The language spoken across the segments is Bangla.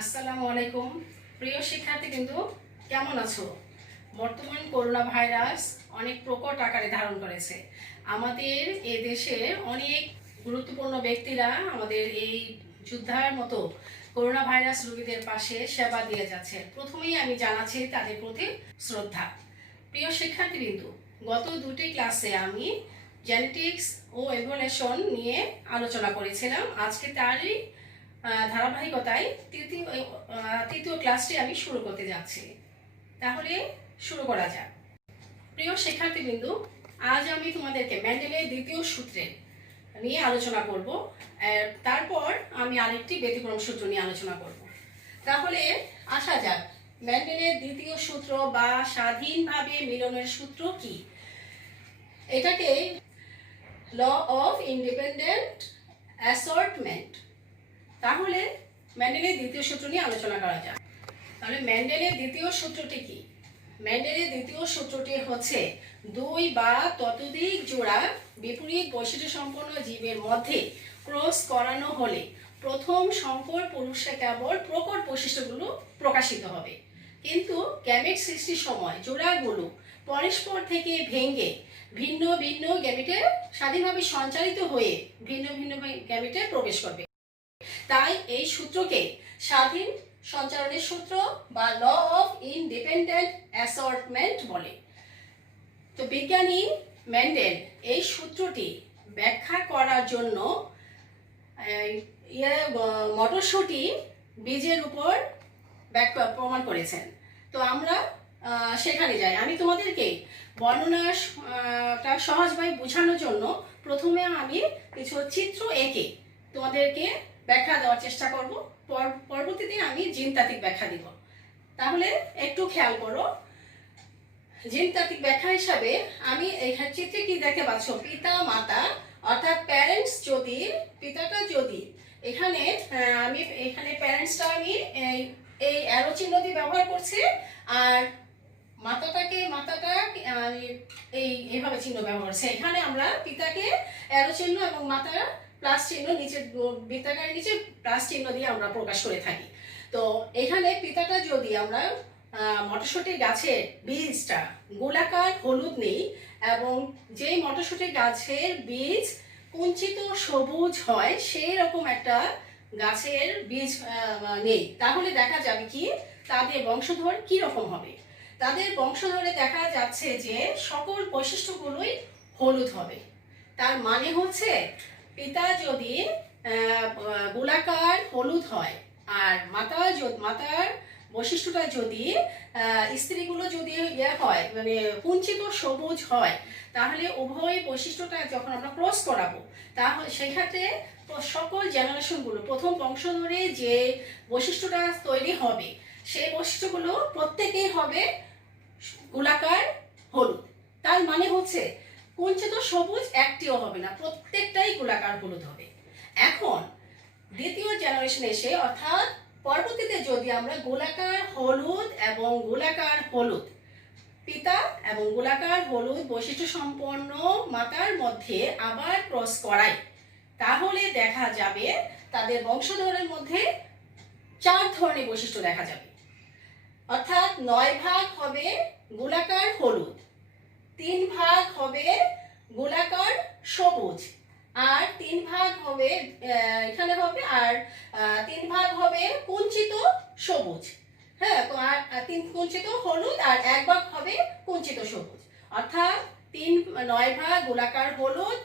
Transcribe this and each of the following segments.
আসসালামু আলাইকুম প্রিয় শিক্ষার্থী কিন্তু কেমন আছো? বর্তমান করোনা ভাইরাস অনেক প্রকট আকারে ধারণ করেছে। আমাদের এই দেশে অনেক গুরুত্বপূর্ণ ব্যক্তিরা আমাদের এই যোদ্ধার মতো করোনা ভাইরাস রোগীদের পাশে সেবা দিয়ে যাচ্ছে। প্রথমেই আমি জানাচ্ছি তাদের প্রতি শ্রদ্ধা। প্রিয় শিক্ষার্থীবৃন্দ, গত দুটি ক্লাসে আমি জেনেটিক্স ও এভলিউশন নিয়ে আলোচনা করেছিলাম। আজকে তারই ধারাবাহিকতায় তৃতীয় ক্লাসটি আমি শুরু করতে যাচ্ছি। তাহলে শুরু করা যাক। প্রিয় শিক্ষার্থীবৃন্দ, আজ আমি তোমাদেরকে মেন্ডেলের দ্বিতীয় সূত্রে নিয়ে আলোচনা করব। তারপর আমি আরেকটি ব্যতিক্রম সূত্র নিয়ে আলোচনা করব। তাহলে আসা যাক, মেন্ডেলের দ্বিতীয় সূত্র বা স্বাধীনভাবে মিলনের সূত্র কি? এটাকে ল অফ ইন্ডিপেন্ডেন্ট অ্যাসর্টমেন্ট। তাহলে মেন্ডেলের দ্বিতীয় সূত্র নিয়ে আলোচনা করা যাক। তাহলে মেন্ডেলের দ্বিতীয় সূত্রটি কি? মেন্ডেলের দ্বিতীয় সূত্রটি হচ্ছে দুই বা ততোধিক জোড়া বিপরীত বৈশিষ্ট্য সম্পন্ন জীবের মধ্যে ক্রস করানো হলে প্রথম সংকর পুরুষে কেবল প্রকট বৈশিষ্ট্যগুলো প্রকাশিত হবে, কিন্তু গ্যামেট সৃষ্টির সময় জোড়াগুলো পরস্পর থেকে ভেঙে ভিন্ন ভিন্ন গ্যামেটে স্বাধীনভাবে সঞ্চালিত হয়ে ভিন্ন ভিন্ন গ্যামেটে প্রবেশ করবে। তাই এই সূত্রকে স্বাধীন সঞ্চারণের সূত্র বা ল অফ ইনডিপেন্ডেন্ট অ্যাসর্টমেন্ট বলে। তো বিজ্ঞানী মেন্ডেল এই সূত্রটি ব্যাখ্যা করার জন্য মটরশুঁটি বীজের উপর ব্যাখ্যা প্রমাণ করেছেন। তো আমরা সেখানে যাই। আমি তোমাদেরকে বর্ণনাটা সহজভাবে বোঝানোর জন্য প্রথমে আমি কিছু চিত্র এঁকে তোমাদেরকে ব্যাখ্যা দেওয়ার চেষ্টা করব। পরবর্তীতে আমি জিনতাত্ত্বিক ব্যাখ্যা দিব। তাহলে একটু খেয়াল করো। জিনতাত্ত্বিক ব্যাখ্যা হিসাবে আমি এখানে চিত্রে কি দেখতে পাচ্ছ, পিতা মাতা অর্থাৎ প্যারেন্টস, যদি পিতাটা যদি এখানে আমি এখানে প্যারেন্টসটা আমি এই অ্যারো চিহ্ন দিয়ে ব্যবহার করছি, আর মাতাটা আমি এইভাবে চিহ্ন ব্যবহার করছি। এখানে আমরা পিতাকে অ্যারো চিহ্ন এবং মাতা প্লাস চিহ্ন নিচে বৃত্তাকারের নিচে প্লাস চিহ্ন দিয়ে আমরা প্রকাশ করে থাকি। তো এখানে পিতাটা যদি আমরা মটরশুঁটি গাছের বীজটা গোলাকার হলুদ নেই এবং যেই মটরশুঁটি গাছের বীজ কুঞ্চিত সবুজ হয় সেই রকম একটা গাছের বীজ নেই, তাহলে দেখা যাবে কি তাদের বংশধর কি রকম হবে। তাদের বংশধরে দেখা যাচ্ছে যে সকল বৈশিষ্ট্যগুলোই হলুদ হবে। তার মানে হচ্ছে পিতা যদি গোলাকার হলুদ হয় আর মাতার বৈশিষ্ট্যটা যদি স্ত্রীগুলো যদি হয় মানে কুঞ্চিত সবুজ হয়, তাহলে উভয় বৈশিষ্ট্যটা যখন আমরা ক্রস করাবো তাহলে সেক্ষেত্রে সকল জেনারেশনগুলো প্রথম বংশধরে যে বৈশিষ্ট্যটা তৈরি হবে সেই বৈশিষ্ট্যগুলো প্রত্যেকেই হবে গোলাকার হলুদ। তার মানে হচ্ছে কুঞ্চিত সবুজ একটিও হবে না, প্রত্যেকটাই গোলাকার হলুদ হবে। এখন দ্বিতীয় জেনারেশন এসে অর্থাৎ পরবর্তীতে যদি আমরা গোলাকার হলুদ এবং গোলাকার হলুদ পিতা এবং গোলাকার হলুদ বৈশিষ্ট্য সম্পন্ন মাতার মধ্যে আবার ক্রস করাই, তাহলে দেখা যাবে তাদের বংশধরের মধ্যে 4 ধরনের বৈশিষ্ট্য দেখা যাবে। অর্থাৎ 9 ভাগ হবে গোলাকার হলুদ, 3 ভাগ হবে গোলাকার সবুজ, আর 3 ভাগ হবে এখানে হবে, আর 3 ভাগ হবে কুঞ্চিত সবুজ। হ্যাঁ, আর 3 কুঞ্চিত হলুদ আর 1 ভাগ হবে কুঞ্চিত সবুজ। অর্থাৎ 9 ভাগ গোলাকার হলুদ,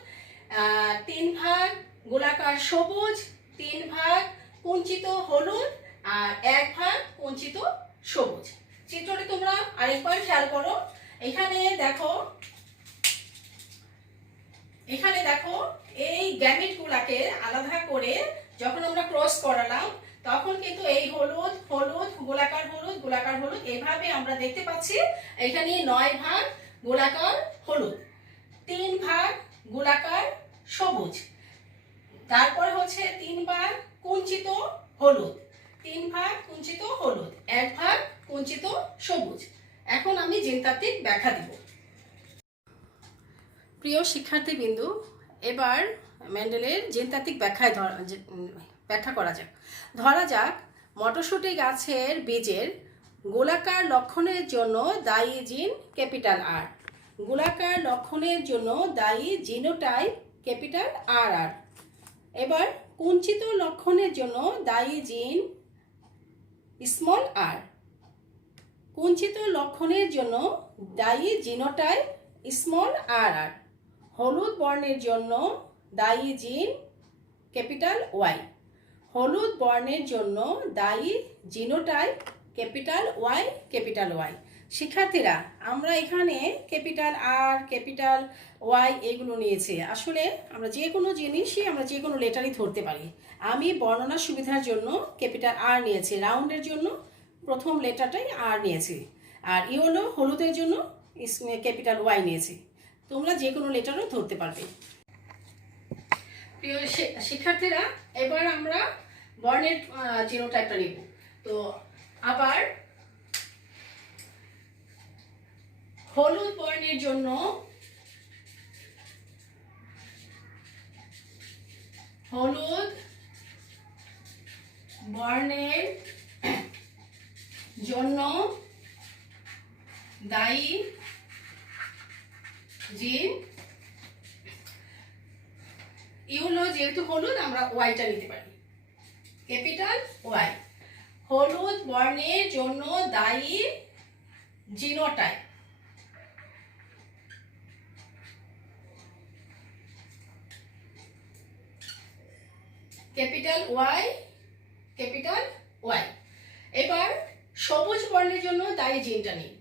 3 ভাগ গোলাকার সবুজ, 3 ভাগ কুঞ্চিত হলুদ আর 1 ভাগ কুঞ্চিত সবুজ। চিত্রটি তোমরা আরেকবার খেয়াল করো। এখানে দেখো এই গ্যামেট গুলাকে আলাদা করে যখন আমরা ক্রস করালাম তখন কিন্তু এই হলুদ হলুদ গোলাকার হলুদ গোলাকার হলুদ এভাবে আমরা দেখতে পাচ্ছি। এখানে 9 ভাগ গোলাকার হলুদ, 3 ভাগ গোলাকার সবুজ, তারপর হচ্ছে 3 ভাগ কুঞ্চিত হলুদ, 3 ভাগ কুঞ্চিত হলুদ, 1 ভাগ কুঞ্চিত সবুজ। এখন আমি জিনতাত্ত্বিক ব্যাখ্যা দিব। প্রিয় শিক্ষার্থীবৃন্দু, এবার মেন্ডেলের জিনতাত্ত্বিক ব্যাখ্যা করা যাক। ধরা যাক মটরশুঁটি গাছের বীজের গোলাকার লক্ষণের জন্য দায়ী জিন ক্যাপিটাল আর। গোলাকার লক্ষণের জন্য দায়ী জিনোটাইপ ক্যাপিটাল আর আর। এবার কুঞ্চিত লক্ষণের জন্য দায়ী জিন স্মল আর। কুঞ্চিত লক্ষণের জন্য দায়ী জিনোটাইপ স্মল আর আর। হলুদ বর্ণের জন্য দায়ী জিন ক্যাপিটাল ওয়াই। হলুদ বর্ণের জন্য দায়ী জিনোটাইপ ক্যাপিটাল ওয়াই। শিক্ষার্থীরা, আমরা এখানে ক্যাপিটাল আর, ক্যাপিটাল ওয়াই এগুলো নিয়েছি। আসলে আমরা যে কোনো জিনিসই আমরা যে কোনো লেটারই ধরতে পারি। আমি বর্ণনার সুবিধার জন্য ক্যাপিটাল আর নিয়েছি, রাউন্ডের জন্য প্রথম লেটারটাই আর নিয়েছি, আর ইয়েলো হলুদের জন্য ক্যাপিটাল ওয়াই নিয়েছি। তোমরা যে কোনো লেটারও ধরতে পারবে। প্রিয় শিক্ষার্থীরা, এবার আমরা বর্ণের জিনোটাইপটা নিব। তো আবার হলুদ বর্ণের জন্য হলুদ বর্ণের জন্য দায়ী জিন ইউলো, যেহেতু হলুদ আমরা ওয়াইটা নিতে পারি, ক্যাপিটাল ওয়াই। হলুদ বর্ণের জন্য দায়ী জিনোটাইপ ক্যাপিটাল ওয়াই। এবার সবুজ বর্ণের জন্য দায়ী জিনটা নিই।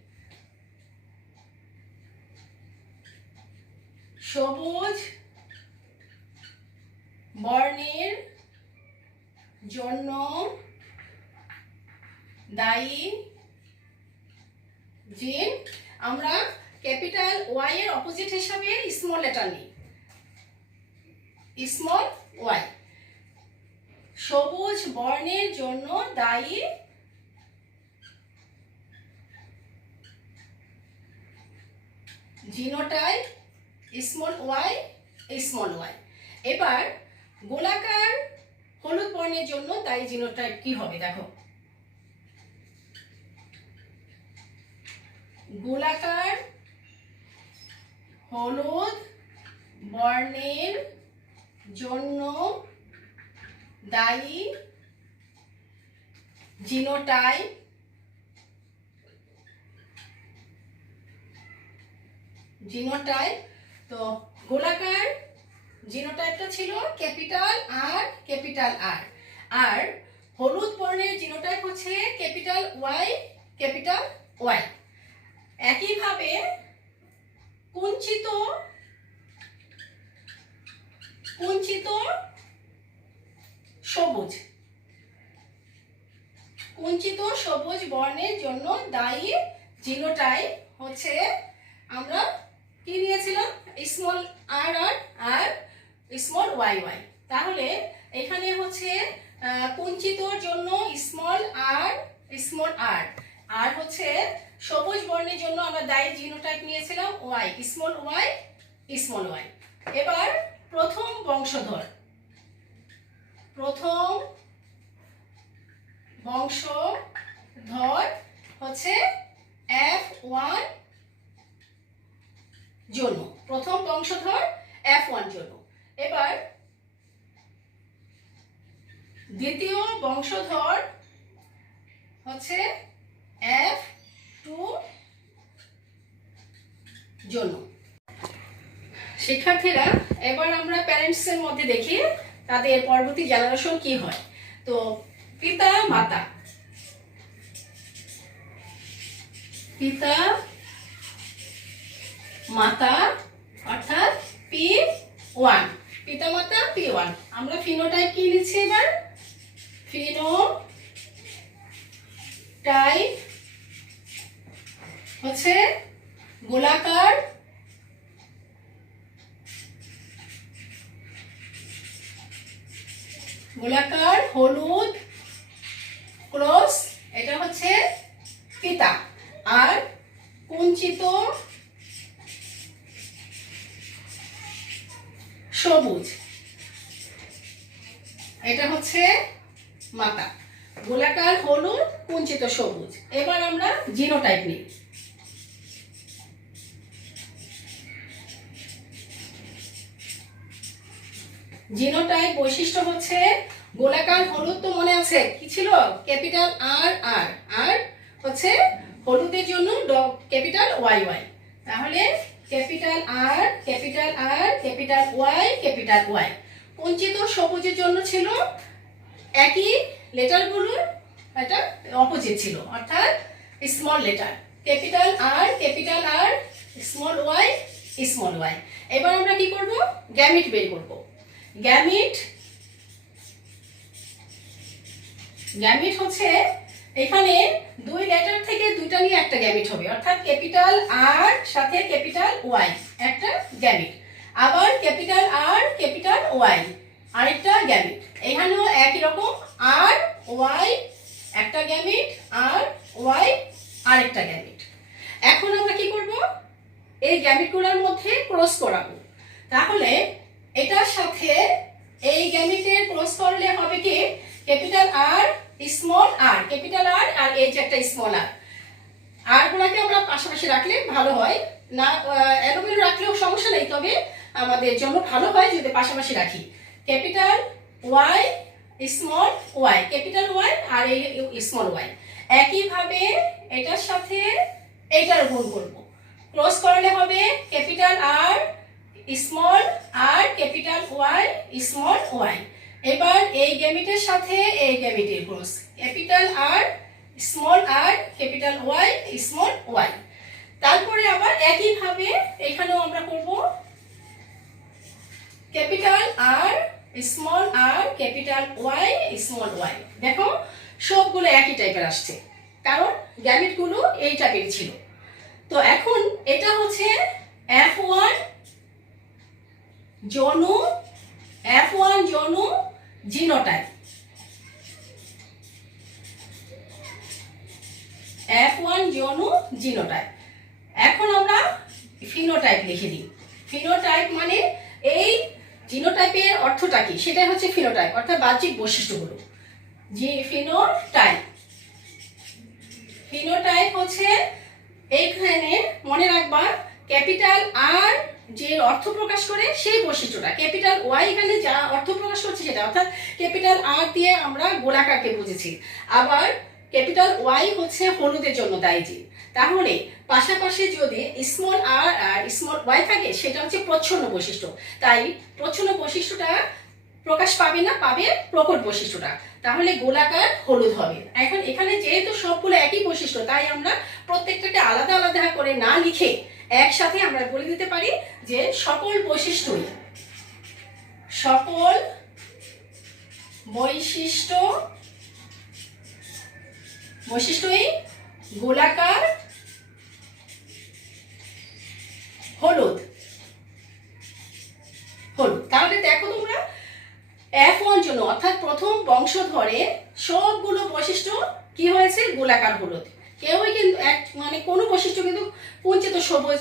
সবুজ বর্ণের জন্য দায়ী জিন, আমরা ক্যাপিটাল ওয়াই এর অপোজিট হিসাবে স্মল লেটার নিই, স্মল ওয়াই। সবুজ বর্ণের জন্য দায়ী জিনোটাইপ স্মল ওয়াই। এবার গোলাকার হলুদ বর্ণের জন্য দায়ী জিনোটাইপ কি হবে দেখো। গোলাকার হলুদ বর্ণের জন্য দায়ী জিনোটাইপ তো গোলাকার জিনোটাইপটা ছিল ক্যাপিটাল আর, আর হলুদ বর্ণের জিনোটাইপ হচ্ছে ক্যাপিটাল ওয়াই। একইভাবে কুঞ্চিত সবুজ বর্ণের জন্য দায়ী জিনোটাইপ হচ্ছে, আমরা কি নিয়েছিলাম, স্মল আর আর স্মল ওয়াই। তাহলে এখানে হচ্ছে কুঞ্চিতর জন্য স্মল আর হচ্ছে সবুজ বর্ণের জন্য আমরা দায়ী জিনোটাইপ নিয়েছিলাম ওয়াই, স্মল ওয়াই। এবার প্রথম বংশধর হচ্ছে F1 জন্য, প্রথম বংশধর F1 জন্য। এবার দ্বিতীয় বংশধর হচ্ছে F2 জন্য। শিক্ষার্থীরা, এবার আমরা প্যারেন্টসের মধ্যে দেখি তাদের পরবর্তী জেনারেশন কি হয়। তো পিতা মাতা অর্থাৎ P1, পিতা মাতা P1। আমরা ফিনোটাইপ কি নিচ্ছি এবার, ফিনোটাইপ হচ্ছে গোলাকার হলুদ ক্রস, এটা হচ্ছে পিতা, আর কুঞ্চিত সবুজ এটা হচ্ছে মাতা। গোলাকার গোলাকার হলুদ কুঞ্চিত সবুজ। এবার আমরা জিনোটাইপ নিই। জিনোটাইপ বৈশিষ্ট্য হচ্ছে গোলাকার হলুদ, তো মনে আছে কি ছিল? ক্যাপিটাল আর আর আর হচ্ছে হলুদের জন্য ক্যাপিটাল ওয়াই ওয়াই। তাহলে capital R capital R capital Y capital Y. কুঞ্চিত সবুজের জন্য ছিল একই লেটারগুলোর এটা অপোজিট ছিল, অর্থাৎ small letter capital R small Y small Y. এবার আমরা কি করব? গ্যামিট বের করব। গ্যামিট হচ্ছে এখানে দুই লেটার থেকে দুইটা নিয়ে একটা গ্যামিট হবে, অর্থাৎ ক্যাপিটাল আর সাথে ক্যাপিটাল ওয়াই একটা গ্যামিট, আবার ক্যাপিটাল আর ক্যাপিটাল ওয়াই আরেকটা গ্যামিট। এখানেও একই রকম আর ওয়াই একটা গ্যামিট, আর ওয়াই আরেকটা গ্যামিট। এখন আমরা কি করব? এই গ্যামিটগুলোর মধ্যে ক্রস করাবো। তাহলে এটার সাথে এই গ্যামিটের ক্রস করলে হবে কি? Capital R small R capital আর আর এই যে একটা স্মল আর গুলাকে আমরা পাশাপাশি রাখলে ভালো হয় না, এলোমেলো রাখলেও সমস্যা নেই, তবে আমাদের জন্য ভালো হয় যদি পাশাপাশি রাখি। Capital Y small Y capital Y আর এই স্মল ওয়াই। একইভাবে এটার সাথে এইটার গুণ করব, ক্রস করলে হবে capital R small R capital Y small Y. এবার এই গ্যামিটের সাথে এই গ্যামিটের cross, capital R capital Y small Y. তারপরে আবার একইভাবে এখানেও আমরা করব capital R capital Y small Y. দেখো সবগুলো একই টাইপের আসছে, কারণ গ্যামিটগুলো এই টাইপের ছিল। তো এখন এটা হচ্ছে F1 জনু জিনোটাইপ। F1 জনু genotype. এখন আমরা ফিনোটাইপ লিখে দিই। ফিনোটাইপ মানে এই জিনোটাইপের অর্থটা কি সেটাই হচ্ছে ফিনোটাইপ, অর্থাৎ বাহ্যিক বৈশিষ্ট্যগুলো। ফিনোটাইপ হচ্ছে এইখানে মনে রাখবা ক্যাপিটাল আর যে অর্থ প্রকাশ করে সেই বৈশিষ্ট্যটা, ক্যাপিটাল ওয়াই এখানে যা অর্থ প্রকাশ করছে সেটা, অর্থাৎ ক্যাপিটাল আর দিয়ে আমরা গোলাকারকে বুঝেছি, আবার ক্যাপিটাল ওয়াই হচ্ছে হলুদের জন্য দায়ী যে। তাহলে পাশাপাশি যদি স্মল আর আর স্মল ওয়াই থাকে সেটা হচ্ছে প্রচ্ছন্ন বৈশিষ্ট্য, তাই প্রচ্ছন্ন বৈশিষ্ট্যটা প্রকাশ পাবে না, পাবে প্রকট বৈশিষ্ট্যটা, তাহলে গোলাকার হলুদ হবে। এখন এখানে যেহেতু সবগুলো একই বৈশিষ্ট্য, তাই আমরা প্রত্যেকটাকে আলাদা আলাদা করে না লিখে একসাথে আমরা বলে দিতে পারি যে সকল বৈশিষ্ট্যই গোলাকার হলুদ। তাহলে দেখো তোমরা F1 জন্য অর্থাৎ প্রথম বংশধরে সবগুলো বৈশিষ্ট্য কি হয়েছে? গোলাকার হলুদ। কেউই কিন্তু মানে কোনো বৈশিষ্ট্য কিন্তু কুঞ্চিত সবুজ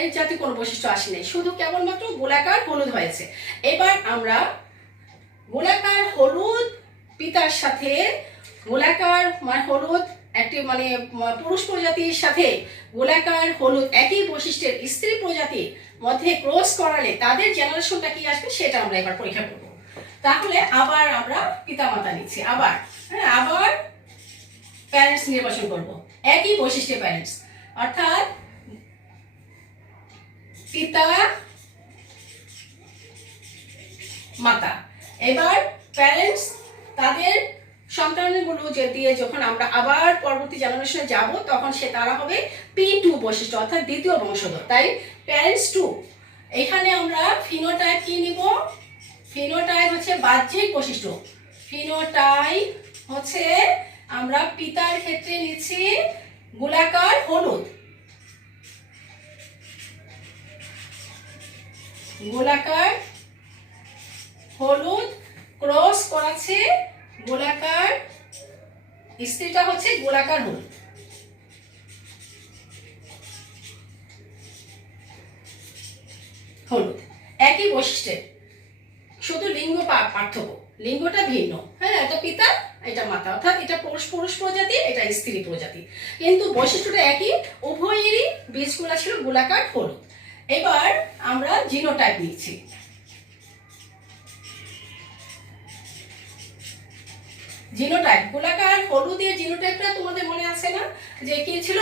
এই জাতীয় কোনো বৈশিষ্ট্য আসেনি, শুধু কেবলমাত্র গোলাকার হলুদ হয়েছে। এবার আমরা গোলাকার হলুদ পিতার সাথে গোলাকার হলুদ একটি মানে পুরুষ প্রজাতির সাথে গোলাকার হলুদ একই বৈশিষ্ট্যের স্ত্রী প্রজাতির মধ্যে ক্রস করালে তাদের জেনারেশনটা কি আসবে সেটা আমরা এবার পরীক্ষা করব। তাহলে আবার আমরা পিতামাতা নিচ্ছি, আবার প্যারেন্টস নির্বাচন করব, একই বৈশিষ্ট্যের প্যারেন্টস, অর্থাৎ পিতা মাতা। এবার প্যারেন্টস তাদের সন্তানগুলো দিয়ে যখন আমরা আবার পরবর্তী জেনারেশনে যাব তখন তারা হবে P2 বৈশিষ্ট্য, অর্থাৎ দ্বিতীয় বংশধর, তাই প্যারেন্টস 2। এখানে আমরা ফিনোটাইপ কি নিব? ফিনোটাইপ হচ্ছে বাহ্যিক বৈশিষ্ট্য। ফিনোটাইপ হচ্ছে আমরা পিতার ক্ষেত্রে নিচ্ছি গোলাকার হলুদ, ক্রস করাচ্ছে গোলাকার, স্ত্রীটা হচ্ছে গোলাকার হলুদ একই বৈশিষ্ট্যের, শুধু লিঙ্গ পার্থক্য। লিঙ্গটা ভিন্ন। হ্যাঁ, এটা পিতা এটা মাতা, অর্থাৎ এটা পুরুষ পুরুষ প্রজাতি, এটা স্ত্রী প্রজাতি, কিন্তু বৈশিষ্ট্যটা একই, উভয়েরই বীজগুলা ছিল গোলাকার হলুদ। এবার আমরা জিনোটাইপ নিচ্ছি। জিনোটাইপ, গোলাকার হলুদের জিনোটাইপটা তোমাদের মনে আছে না, যে কি ছিল,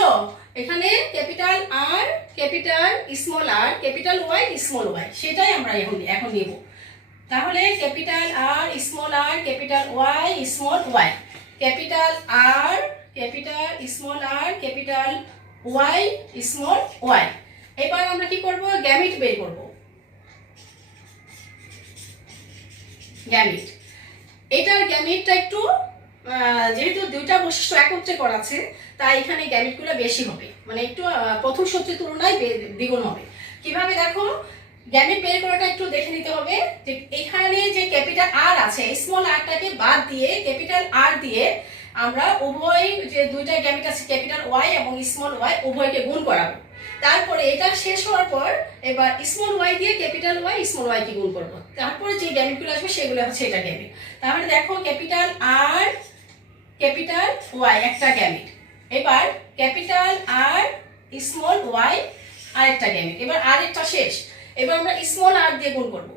এখানে capital R capital small R capital Y small Y, সেটাই আমরা এখন নেব। তাহলে capital R small R capital Y small Y, capital R capital small R capital Y small Y. এবার আমরা কি করব, গ্যামিট বের করব। গ্যামিট, এটার গ্যামিটটা একটু যেহেতু দুইটা বৈশিষ্ট্য একত্রে করা আছে, তাই এখানে গ্যামিটগুলো বেশি হবে, মানে একটু প্রথম সূত্রের তুলনায় দ্বিগুণ হবে। কিভাবে দেখো, গ্যামিট বের করাটা একটু দেখে নিতে হবে। যে এখানে যে ক্যাপিটাল আর আছে, স্মল আরটাকে বাদ দিয়ে ক্যাপিটাল আর দিয়ে আমরা উভয় যে দুইটা গ্যামিট আছে ক্যাপিটাল ওয়াই এবং স্মল ওয়াই উভয়কে গুণ করাবো। তারপরে এটা শেষ হওয়ার পর এবার স্মল ওয়াই দিয়ে ক্যাপিটাল ওয়াই স্মল ওয়াই কে গুণ করবো, তারপরে যে গ্যামিটগুলো আসবে সেগুলো হচ্ছে এটা গ্যামিট। তাহলে দেখো ক্যাপিটাল আর ক্যাপিটাল ওয়াই একটা গ্যামিট, এবার ক্যাপিটাল আর স্মল ওয়াই আরেকটা গ্যামিট, এবার আরেকটা শেষ। এবার আমরা স্মল আর দিয়ে গুণ করব,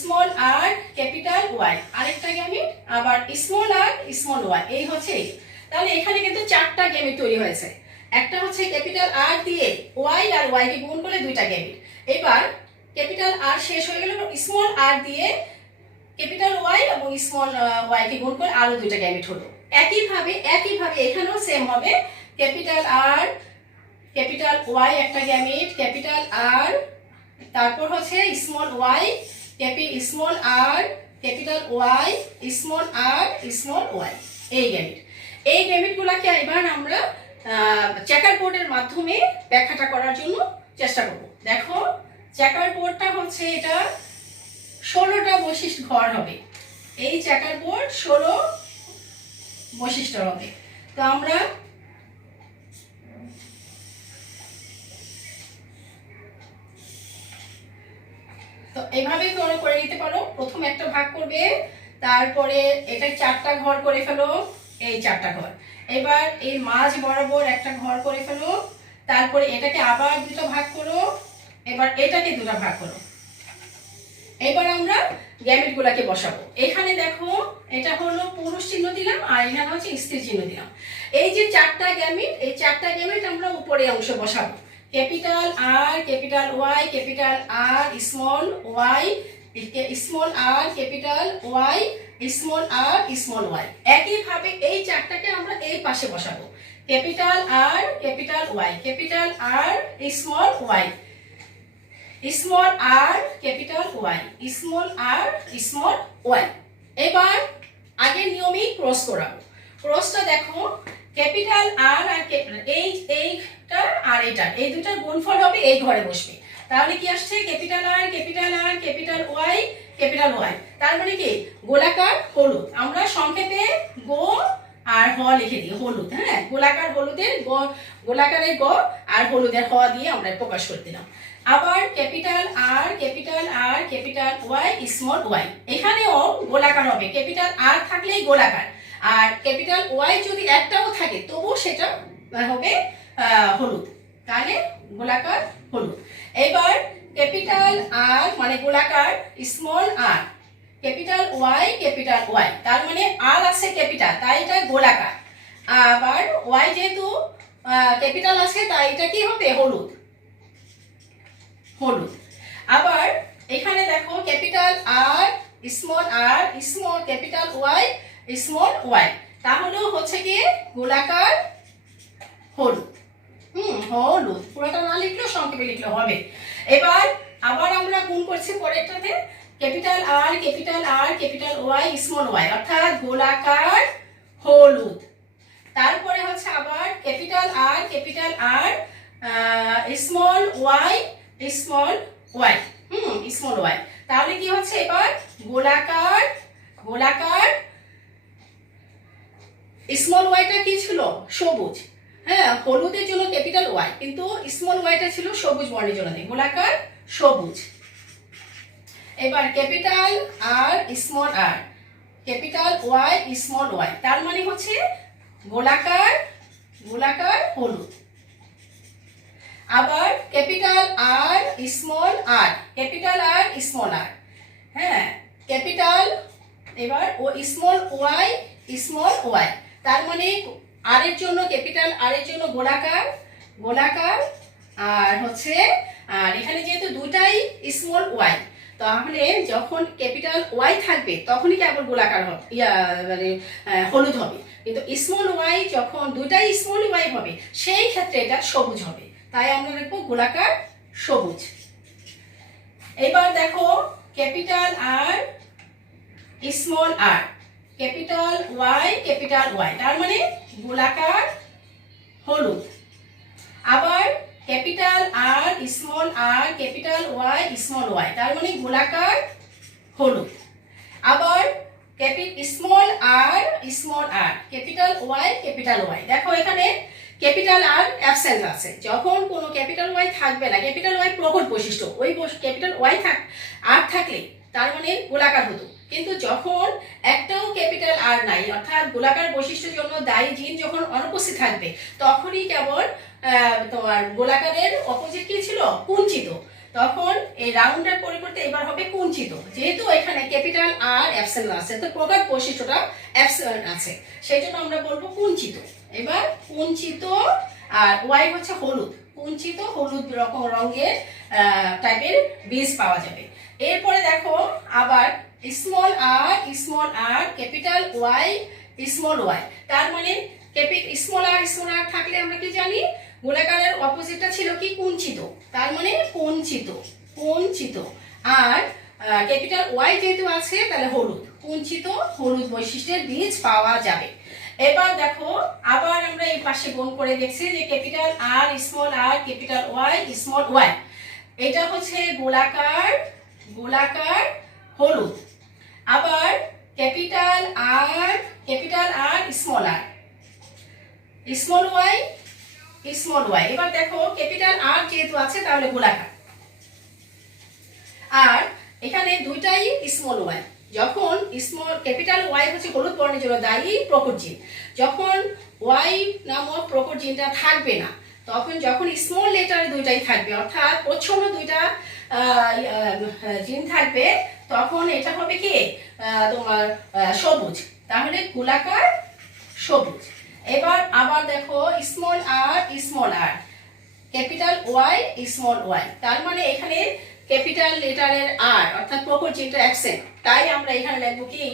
স্মল আর ক্যাপিটাল ওয়াই আরেকটা গ্যামিট, আবার স্মল আর স্মল ওয়াই, এই হচ্ছে। তাহলে এখানে কিন্তু চারটা গ্যামিট তৈরি হয়েছে। একটা হচ্ছে ক্যাপিটাল আর দিয়ে ওয়াই আর ওয়াই কে গুণ করলে দুইটা গ্যামিট। এবার ক্যাপিটাল আর শেষ হয়ে গেল, স্মল আর দিয়ে ক্যাপিটাল ওয়াই এবং স্মল ওয়াই কে গুণ করে আরো দুইটা গ্যামিট হলো। একইভাবে এখানেও সেম হবে, ক্যাপিটাল আর ক্যাপিটাল ওয়াই একটা গ্যামিট, ক্যাপিটাল আর তারপর হচ্ছে small Y small R capital Y small R small Y, এই গ্যামিট। এই গ্যামিটগুলোকে এবার আমরা চেকার বোর্ডের মাধ্যমে ব্যাখ্যাটা করার জন্য চেষ্টা করব। দেখো চেকার বোর্ডটা হচ্ছে এটা 16টা বৈশিষ্ট্য ঘর হবে, এই চেকার বোর্ড 16 বৈশিষ্ট্য হবে। তো আমরা তো এইভাবে করে নিতে পারো। প্রথম একটা ভাগ করবে, তারপরে এটা 4টা ঘর করে ফেলো, এই 4টা ঘর। এবার এই মাঝ বরাবর একটা ঘর করে ফেলো, তারপরে এটাকে আবার দুটো ভাগ করো, এবার এটাকে দুটো ভাগ করো। এবার আমরা গ্যামিট গুলাকে বসাবো। এখানে দেখো এটা হলো পুরুষ চিহ্ন দিলাম আর এখানে হচ্ছে স্ত্রী চিহ্ন দিলাম। এই যে 4টা গ্যামিট, এই 4টা গ্যামিট আমরা উপরে অংশ বসাবো, capital R capital Y capital R small Y small R capital Y small R small Y. একইভাবে এই 4টাকে আমরা এই পাশে বসাবো, capital R capital Y capital R small Y small R capital Y small R small Y. এবার আগের নিয়মেই ক্রস করাবো। ক্রসটা দেখো, ক্যাপিটাল আর এইটা আর এটা, এই দুটার গুণফল হবে এই ঘরে বসবে। তাহলে কি আসছে, capital R capital Y capital Y, তার মানে কি গোলাকার হলুদ। আমরা সংক্ষেপে গো আর হ লিখে দিই, হলুদ। হ্যাঁ, গোলাকার হলুদের গোলাকারের গ আর হলুদের হ দিয়ে আমরা প্রকাশ করে দিলাম। আবার capital R capital Y small Y, এখানেও গোলাকার হবে, ক্যাপিটাল আর থাকলেই গোলাকার, আর ক্যাপিটাল ওয়াই যদি একটাও থাকে তবু সেটা হবে হলুদ, তাহলে গোলাকার হলুদ। এবার ক্যাপিটাল আর মানে গোলাকার স্মল আর ক্যাপিটাল ওয়াই তার মানে আর আছে ক্যাপিটাল তাই এটা গোলাকার, আবার ওয়াই যেহেতু ক্যাপিটাল আছে তাই এটা কি হবে হলুদ। আবার এখানে দেখো capital R small capital Y small Y, তাহলেও হচ্ছে কি গোলাকার হলুদ। হলুদ পুরোটা না লিখলেও সংক্ষেপে লিখলে হবে। এবার আবার আমরা গুণ করছি পরেরটাতে, capital R capital Y small Y, অর্থাৎ গোলাকার হলুদ। তারপরে হচ্ছে আবার capital R small Y small Y, তাহলে কি হচ্ছে এবার গোলাকার স্মল ওয়াইটা কি ছিল, সবুজ। হ্যাঁ, হলুদের জন্য ক্যাপিটাল ওয়াই, কিন্তু স্মল ওয়াইটা ছিল সবুজ বর্ণের জন্য, গোলাকার সবুজ। এবার capital R small R capital Y small Y, তার মানে হচ্ছে গোলাকার গোলাকার হলুদ। আবার capital R small R, capital R small আর, হ্যাঁ ক্যাপিটাল এবার ও স্মল ওয়াই, তার মানে আর এর জন্য ক্যাপিটাল আর এর জন্য গোলাকার গোলাকার, আর হচ্ছে আর এখানে যেহেতু দুটাই স্মল ওয়াই, তাহলে যখন ক্যাপিটাল ওয়াই থাকবে তখনই কেবল গোলাকার হবে, মানে হলুদ হবে, কিন্তু স্মল ওয়াই যখন দুটাই স্মল ওয়াই হবে সেই ক্ষেত্রে এটা সবুজ হবে, তাই আমরা লিখবো গোলাকার সবুজ। এবার দেখো capital R small R, capital Y, তার মানে গোলাকার হলুদ। আবার capital R capital Y small Y, তার মানে গোলাকার হলুদ। আবার স্মল আর ক্যাপিটাল ওয়াই, দেখো এখানে ক্যাপিটাল আর অ্যাবসেন্ট আছে, যখন কোনো ক্যাপিটাল ওয়াই থাকবে না, ক্যাপিটাল ওয়াই প্রকট বৈশিষ্ট্য, ওই ক্যাপিটাল ওয়াই আর থাকলে তার মানে গোলাকার হতো, কিন্তু যখন একটাও ক্যাপিটাল আর নাই, অর্থাৎ গোলাকার বৈশিষ্ট্যের জন্য দায়ী জিন যখন অনুপস্থিত থাকবে তখনই কেবল তোমার গোলাকারের অপোজিট কি ছিল, কুঞ্চিত, তখন এই রাউন্ডের পরিবর্তে এবার হবে কুঞ্চিত, যেহেতু এখানে ক্যাপিটাল আর অ্যাবসেন্ট আছে, তো প্রকট বৈশিষ্ট্যটা অ্যাবসেন্ট আছে, সেই জন্য আমরা বলবো কুঞ্চিত। এবার কুঞ্চিত আর ওয়াই হচ্ছে হলুদ, কুঞ্চিত হলুদ রকম রঙের টাইপের বীজ পাওয়া যাবে। এরপরে দেখো আবার small R capital Y small Y, তার মানে স্মল আর থাকলে আমরা কি জানি গোলাকারের অপোজিটটা ছিল কি, কুঞ্চিত, তার মানে কুঞ্চিত, আর ক্যাপিটাল ওয়াই যেহেতু আছে তাহলে হলুদ, কুঞ্চিত হলুদ বৈশিষ্ট্যের বীজ পাওয়া যাবে। এবার দেখো আবার আমরা এই পাশে গুণ করে দেখছি যে capital R capital Y small Y, এটা হচ্ছে গোলাকার হলুদ। আবার ক্যাপিটাল আর স্মল ওয়াই, এবার দেখো ক্যাপিটাল আর যেহেতু আছে তাহলে গোলাকার, আর এখানে দুইটাই স্মল ওয়াই, যখন ক্যাপিটাল ওয়াই হচ্ছে হলুদ বর্ণের জন্য দায়ী প্রকট জিন, যখন ওয়াই নামক প্রকট জিনটা থাকবে না, তখন যখন স্মল লেটারে দুইটাই থাকবে, অর্থাৎ প্রচ্ছন্ন দুইটা জিন থাকবে, তখন এটা হবে কি তোমার সবুজ, তাহলে গোলাকার সবুজ। এবার আবার দেখো small R capital Y small Y, তার মানে এখানে ক্যাপিটাল লেটারের আর অর্থাৎ প্রকট জিনটা অ্যাবসেন্ট, তাই আমরা এখানে লিখবো কি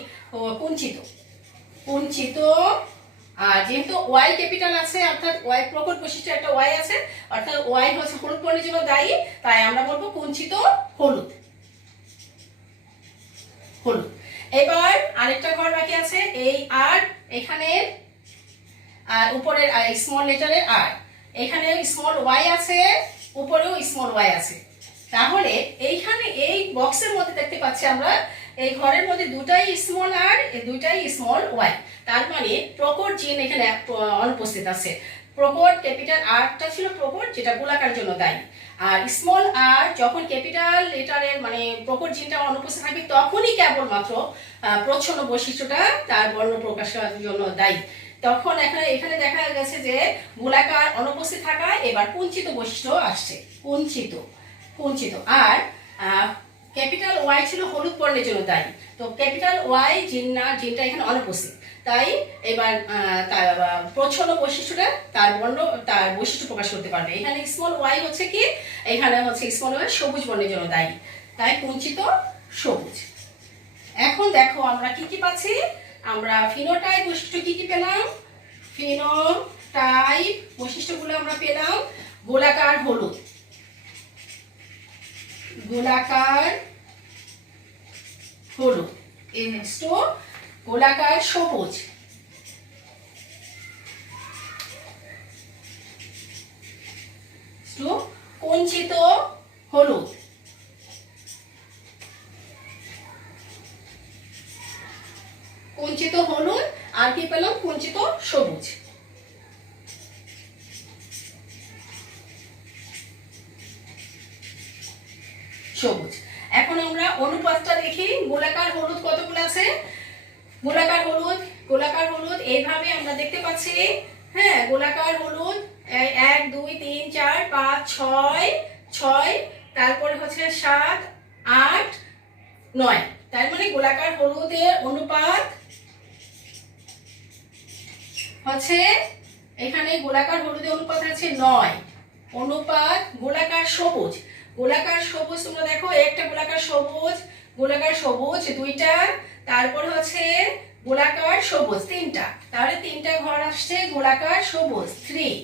কুঞ্চিত, আর যেহেতু ওয়াই ক্যাপিটাল আছে অর্থাৎ ওয়াই প্রকট বৈশিষ্ট্য একটা ওয়াই আছে, অর্থাৎ ওয়াই হচ্ছে হলুদ বর্ণের জন্য দায়ী, তাই আমরা বলবো কুঞ্চিত হলুদ। এবার আরেকটা ঘর বাকি আছে, এই আর এখানে আর উপরের স্মল লেটারের আর, এখানে স্মল ওয়াই আছে, উপরেও স্মল ওয়াই আছে, তাহলে এইখানে এই বক্সের মধ্যে দেখতে পাচ্ছি আমরা এই ঘরের মধ্যে দুটাই স্মল আর দুইটাই স্মল ওয়াই, তার মানে প্রকট জিন এখানে অনুপস্থিত আছে। প্রকট ক্যাপিটাল আরটা ছিল প্রকট, যেটা গোলাকার জন্য দায়ী, আর স্মল আর যখন ক্যাপিটাল লেটারের মানে প্রকট জিনটা অনুপস্থিত থাকবে তখনই কেবলমাত্র প্রচ্ছন্ন বৈশিষ্ট্যটা তার বর্ণ প্রকাশের জন্য দায়ী, তখন এখানে দেখা গেছে যে গোলাকার অনুপস্থিত থাকায় এবার কুঞ্চিত বৈশিষ্ট্য আসছে, কুঞ্চিত। আর ক্যাপিটাল ওয়াই ছিল হলুদ বর্ণের জন্য দায়ী, তো ক্যাপিটাল ওয়াই জিনটা এখানে অনুপস্থিত, তাই এবার তার প্রচ্ছন্ন বৈশিষ্ট্যটা তার বৈশিষ্ট্য প্রকাশ করতে পারবে। এখানে স্মল ওয়াই হচ্ছে কি, এখানে হচ্ছে স্মল ওয়াই সবুজ বর্ণের জন্য দায়ী, তাই কুঞ্চিত সবুজ। এখন দেখো আমরা কি পাচ্ছি, আমরা ফিনোটাইপ বৈশিষ্ট্য কি পেলাম, ফিনোটাইপ বৈশিষ্ট্যগুলো আমরা পেলাম গোলাকার হলুদ, গোলাকার সবুজ, কুঞ্চিত হলুদ, আর কি পেলাম কুঞ্চিত সবুজ। এখন আমরা অনুপাতটা দেখি, গোলাকার হলুদ কতগুলো আছে, গোলাকার হলুদ, গোলাকার হলুদ এইভাবে আমরা দেখতে পাচ্ছি। হ্যাঁ, গোলাকার হলুদ 1 2 3 4 5 6 6, তারপরে হচ্ছে 7 8 9। তার মানে গোলাকার হলুদের অনুপাত হচ্ছে, এখানে গোলাকার হলুদের অনুপাত আছে 9 অনুপাত গোলাকার সবুজ। গোলাকার সবুজ তোমরা দেখো, একটা গোলাকার সবুজ 2টা, তারপর হচ্ছে গোলাকার সবুজ 3টা, তাহলে 3টা ঘর আসছে গোলাকার সবুজ 3।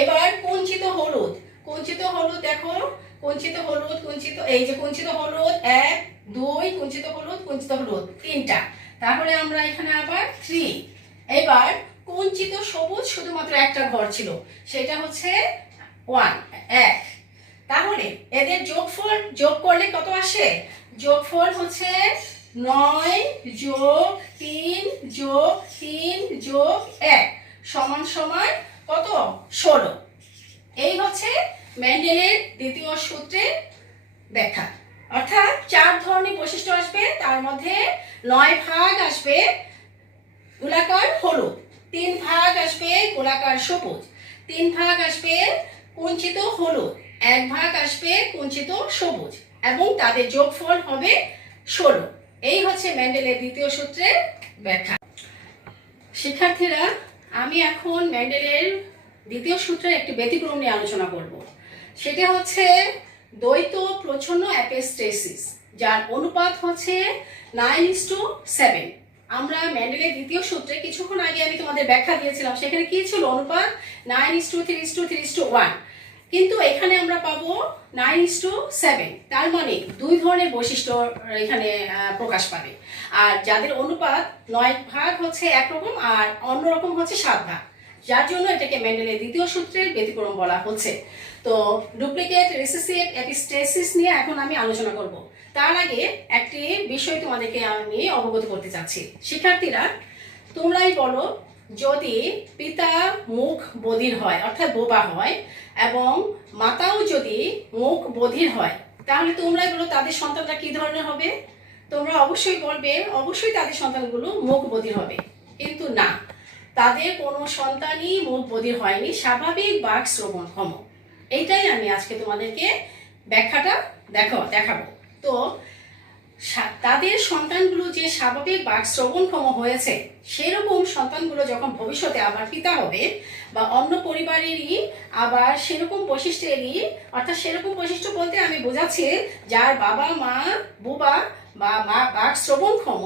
এবার কুঞ্চিত হলুদ, কুঞ্চিত হলুদ দেখো, কুঞ্চিত হলুদ, এই যে কুঞ্চিত হলুদ 1 2, কুঞ্চিত হলুদ 3টা, তাহলে আমরা এখানে আবার 3। এবার কুঞ্চিত সবুজ শুধুমাত্র একটা ঘর ছিল, সেটা হচ্ছে 1। তাহলে এদের যোগ করলে কত আসে? যোগফল হচ্ছে 9 যোগ 3 যোগ 3 যোগ 1 সমান সমান কত? 16। এই হচ্ছে মেন্ডেলের দ্বিতীয় সূত্রের ব্যাখ্যা। অর্থাৎ 4 ধরনের বৈশিষ্ট্য আসবে, তার মধ্যে 9 ভাগ আসবে গোলাকার হলুদ, 3 ভাগ আসবে গোলাকার সবুজ, 3 ভাগ আসবে কুঞ্চিত হলুদ, 1 ভাগ আসবে কুঞ্চিত সবুজ, এবং তাদের যোগফল হবে 16। এই হচ্ছে মেন্ডেলের দ্বিতীয় সূত্রের ব্যাখ্যা। শিক্ষার্থীরা, আমি এখন মেন্ডেলের দ্বিতীয় সূত্রের একটি ব্যতিক্রম নিয়ে আলোচনা করব। সেটা হচ্ছে দ্বৈত প্রচ্ছন্ন অ্যাপেস্টেসিস, যার অনুপাত হচ্ছে 9:7। আমরা মেন্ডেলের দ্বিতীয় সূত্রে কিছুক্ষণ আগে আমি তোমাদের ব্যাখ্যা দিয়েছিলাম, সেখানে কি ছিল? অনুপাত 9:3:3:1, কিন্তু এখানে আমরা পাবো 9:7। তার মানে 2 ধরনের বৈশিষ্ট্য এখানে প্রকাশ পাবে। আর যাদের অনুপাত 9 ভাগ হচ্ছে একরকম আর অন্যরকম হচ্ছে 7 ভাগ, যার জন্য এটাকে মেন্ডেলের দ্বিতীয় সূত্রের ব্যতিক্রম বলা হচ্ছে। তো ডুপ্লিকেট রিসেসিভ এপিস্টেসিস নিয়ে এখন আমি আলোচনা করব। তার আগে একটি বিষয় তোমাদেরকে আমি অবগত করতে চাচ্ছি। শিক্ষার্থীরা, তোমরাই বলো, যদি পিতা মুখ বধির হয় অর্থাৎ বোবা হয় এবং মাতাও যদি মুখ বধির হয়, তাহলে তোমরাই বলো তাদের সন্তানরা কি ধরনের হবে? তোমরা অবশ্যই বলবে অবশ্যই তাদের সন্তানগুলো মুখ বধির হবে। কিন্তু না, তাদের কোনো সন্তানই মুখ বধির হয়নি, স্বাভাবিক বাক শ্রবণক্ষম। এইটাই আমি আজকে তোমাদেরকে ব্যাখ্যাটা দেখাবো। তো তাদের সন্তানগুলো যে স্বাভাবিক বাক শ্রবণক্ষম হয়েছে, সেরকম সন্তানগুলো যখন ভবিষ্যতে আবার পিতা হবে বা অন্য পরিবারেরই আবার সেরকম বৈশিষ্ট্যেরই, অর্থাৎ সেরকম বৈশিষ্ট্য বলতে আমি বোঝাচ্ছি যার বাবা মা বোবা বা মা বাক শ্রবণক্ষম,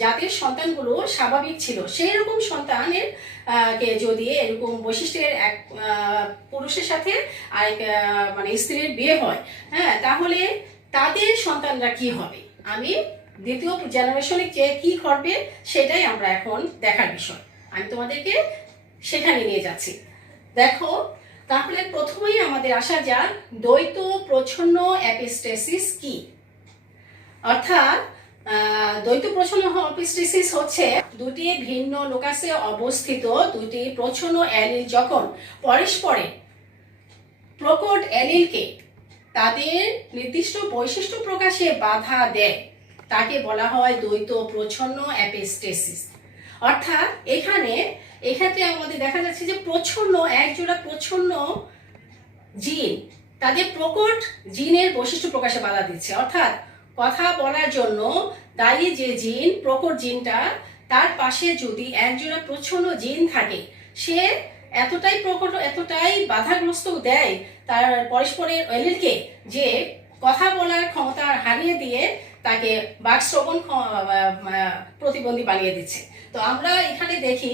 যাদের সন্তানগুলো স্বাভাবিক ছিল, সেই রকম সন্তানের কে যদি এরকম বৈশিষ্ট্যের এক পুরুষের সাথে আরেক মানে স্ত্রীর বিয়ে হয়, হ্যাঁ, তাহলে তাদের সন্তানরা কি হবে? আমি দ্বিতীয় জেনারেশনে যে কি ঘটবে সেটাই আমরা এখন দেখার বিষয়। আমি তোমাদেরকে সেখানে নিয়ে যাচ্ছি। দেখো, তাহলে প্রথমেই আমাদের আসা যাক দ্বৈত প্রচ্ছন্ন অ্যাপিস্টেসিস কি। অর্থাৎ দ্বৈত প্রচ্ছন্ন অ্যাপিস্টেসিস হচ্ছে দুটি ভিন্ন লোকাসে অবস্থিত দুটি প্রচ্ছন্ন অ্যালিল যখন পরস্পরে প্রকট অ্যালিলকে তাদের নির্দিষ্ট বৈশিষ্ট্য প্রকাশে বাধা দেয়, তাকে বলা হয় দ্বৈত প্রচ্ছন্ন অ্যাপিস্টেসিস। অর্থাৎ এক্ষেত্রে আমাদের দেখা যাচ্ছে যে প্রচ্ছন্ন একজোড়া প্রচ্ছন্ন জিন তাদের প্রকট জিনের বৈশিষ্ট্য প্রকাশে বাধা দিচ্ছে। অর্থাৎ কথা বলার জন্য দায়ী যে জিন, প্রকট জিনটা, তার পাশে যদি একজোড়া প্রচ্ছন্ন জিন থাকে, সে এতটাই প্রকট, এতটাই বাধাগ্রস্ত দেয় তার পরস্পরের এলিলকে, যে কথা বলার ক্ষমতা হারিয়ে দিয়ে তাকে বাকশ্রবণ প্রতিবন্ধী বানিয়ে দিচ্ছে। তো আমরা এখানে দেখি,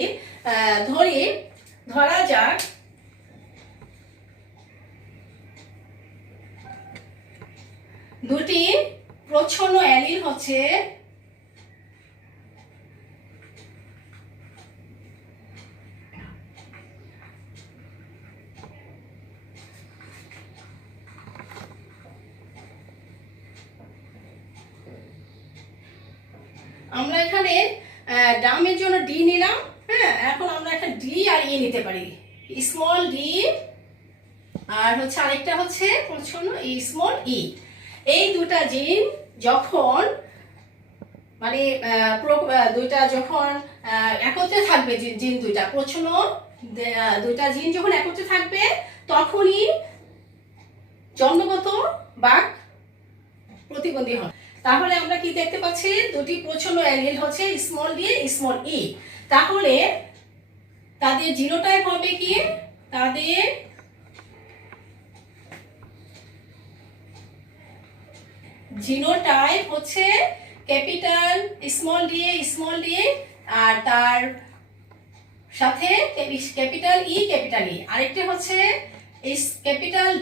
ধরা যাক দুটি প্রচ্ছন্ন অ্যালিল হচ্ছে আমরা এখানে ডামের জন্য ডি নিলাম। হ্যাঁ, এখন আমরা এখানে ডি আর ই নিতে পারি, স্মল ডি আর হচ্ছে আরেকটা হচ্ছে প্রচ্ছন্ন স্মল ই। এই দুটা জিন যখন মানে দুইটা যখন একত্রে থাকবে, জিন দুইটা প্রচ্ছন্ন দুইটা জিন যখন একত্রে থাকবে তখনই জন্মগত বাক প্রতিবন্ধী হবে। তাহলে আমরা কি দেখতে পাচ্ছি, দুটি প্রচ্ছন্ন অ্যালিল হচ্ছে স্মল ডি স্মল ই। তাহলে তাদের জিনোটাইপ হবে কি, তাদের জিনোটাইপ হচ্ছে ক্যাপিটাল স্মল ডি আর তার সাথে ক্যাপিটাল ই আরেকটা হচ্ছে ক্যাপিটাল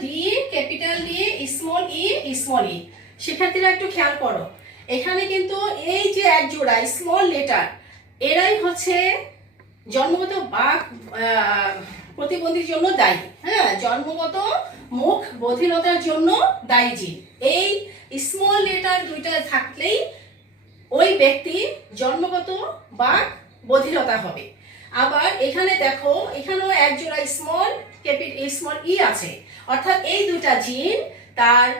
ডি স্মল ই। শিক্ষার্থীরা একটু খেয়াল করো, এখানে কিন্তু এই যে এক জোড়া স্মল লেটার এরাই হচ্ছে জন্মগত বাক প্রতিবন্ধীর জন্য দায়ী। হ্যাঁ, জন্মগত মুখ বধিরতার জন্য দায়ী জিন। এই স্মল লেটার দুইটা থাকলেই ওই ব্যক্তি জন্মগত বাক বধিরতা হবে। আবার এখানে দেখো, এখানেও এক জোড়া স্মল ই আছে, অর্থাৎ এই দুইটা জিন তার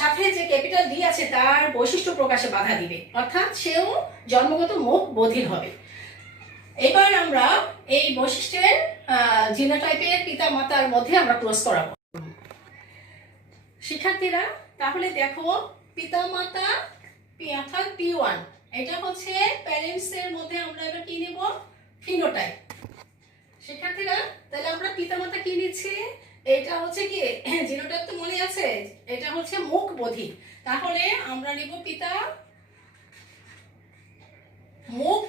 সাথে যে ক্যাপিটাল ডি আছে তার বৈশিষ্ট্য প্রকাশে বাধা দিবে, অর্থাৎ সেও জন্মগত মুখ বধির হবে। এবার আমরা এই বৈশিষ্ট্যের জিনোটাইপের পিতা মাতার মধ্যে আমরা ক্রস করাবো। শিক্ষার্থীরা তাহলে দেখো, পিতা মাতা অর্থাৎ P1, এটা হচ্ছে প্যারেন্টস এর মধ্যে আমরা এবার কি নেব, ফিনোটাইপ। শিক্ষার্থীরা তাহলে আমরা পিতা মাতা কি নিচ্ছি, এটা হচ্ছে কি জিনোটাইপ তো মনে আছে, এটা হচ্ছে মুখ বধির। তাহলে আমরা নেব পিতা মুখ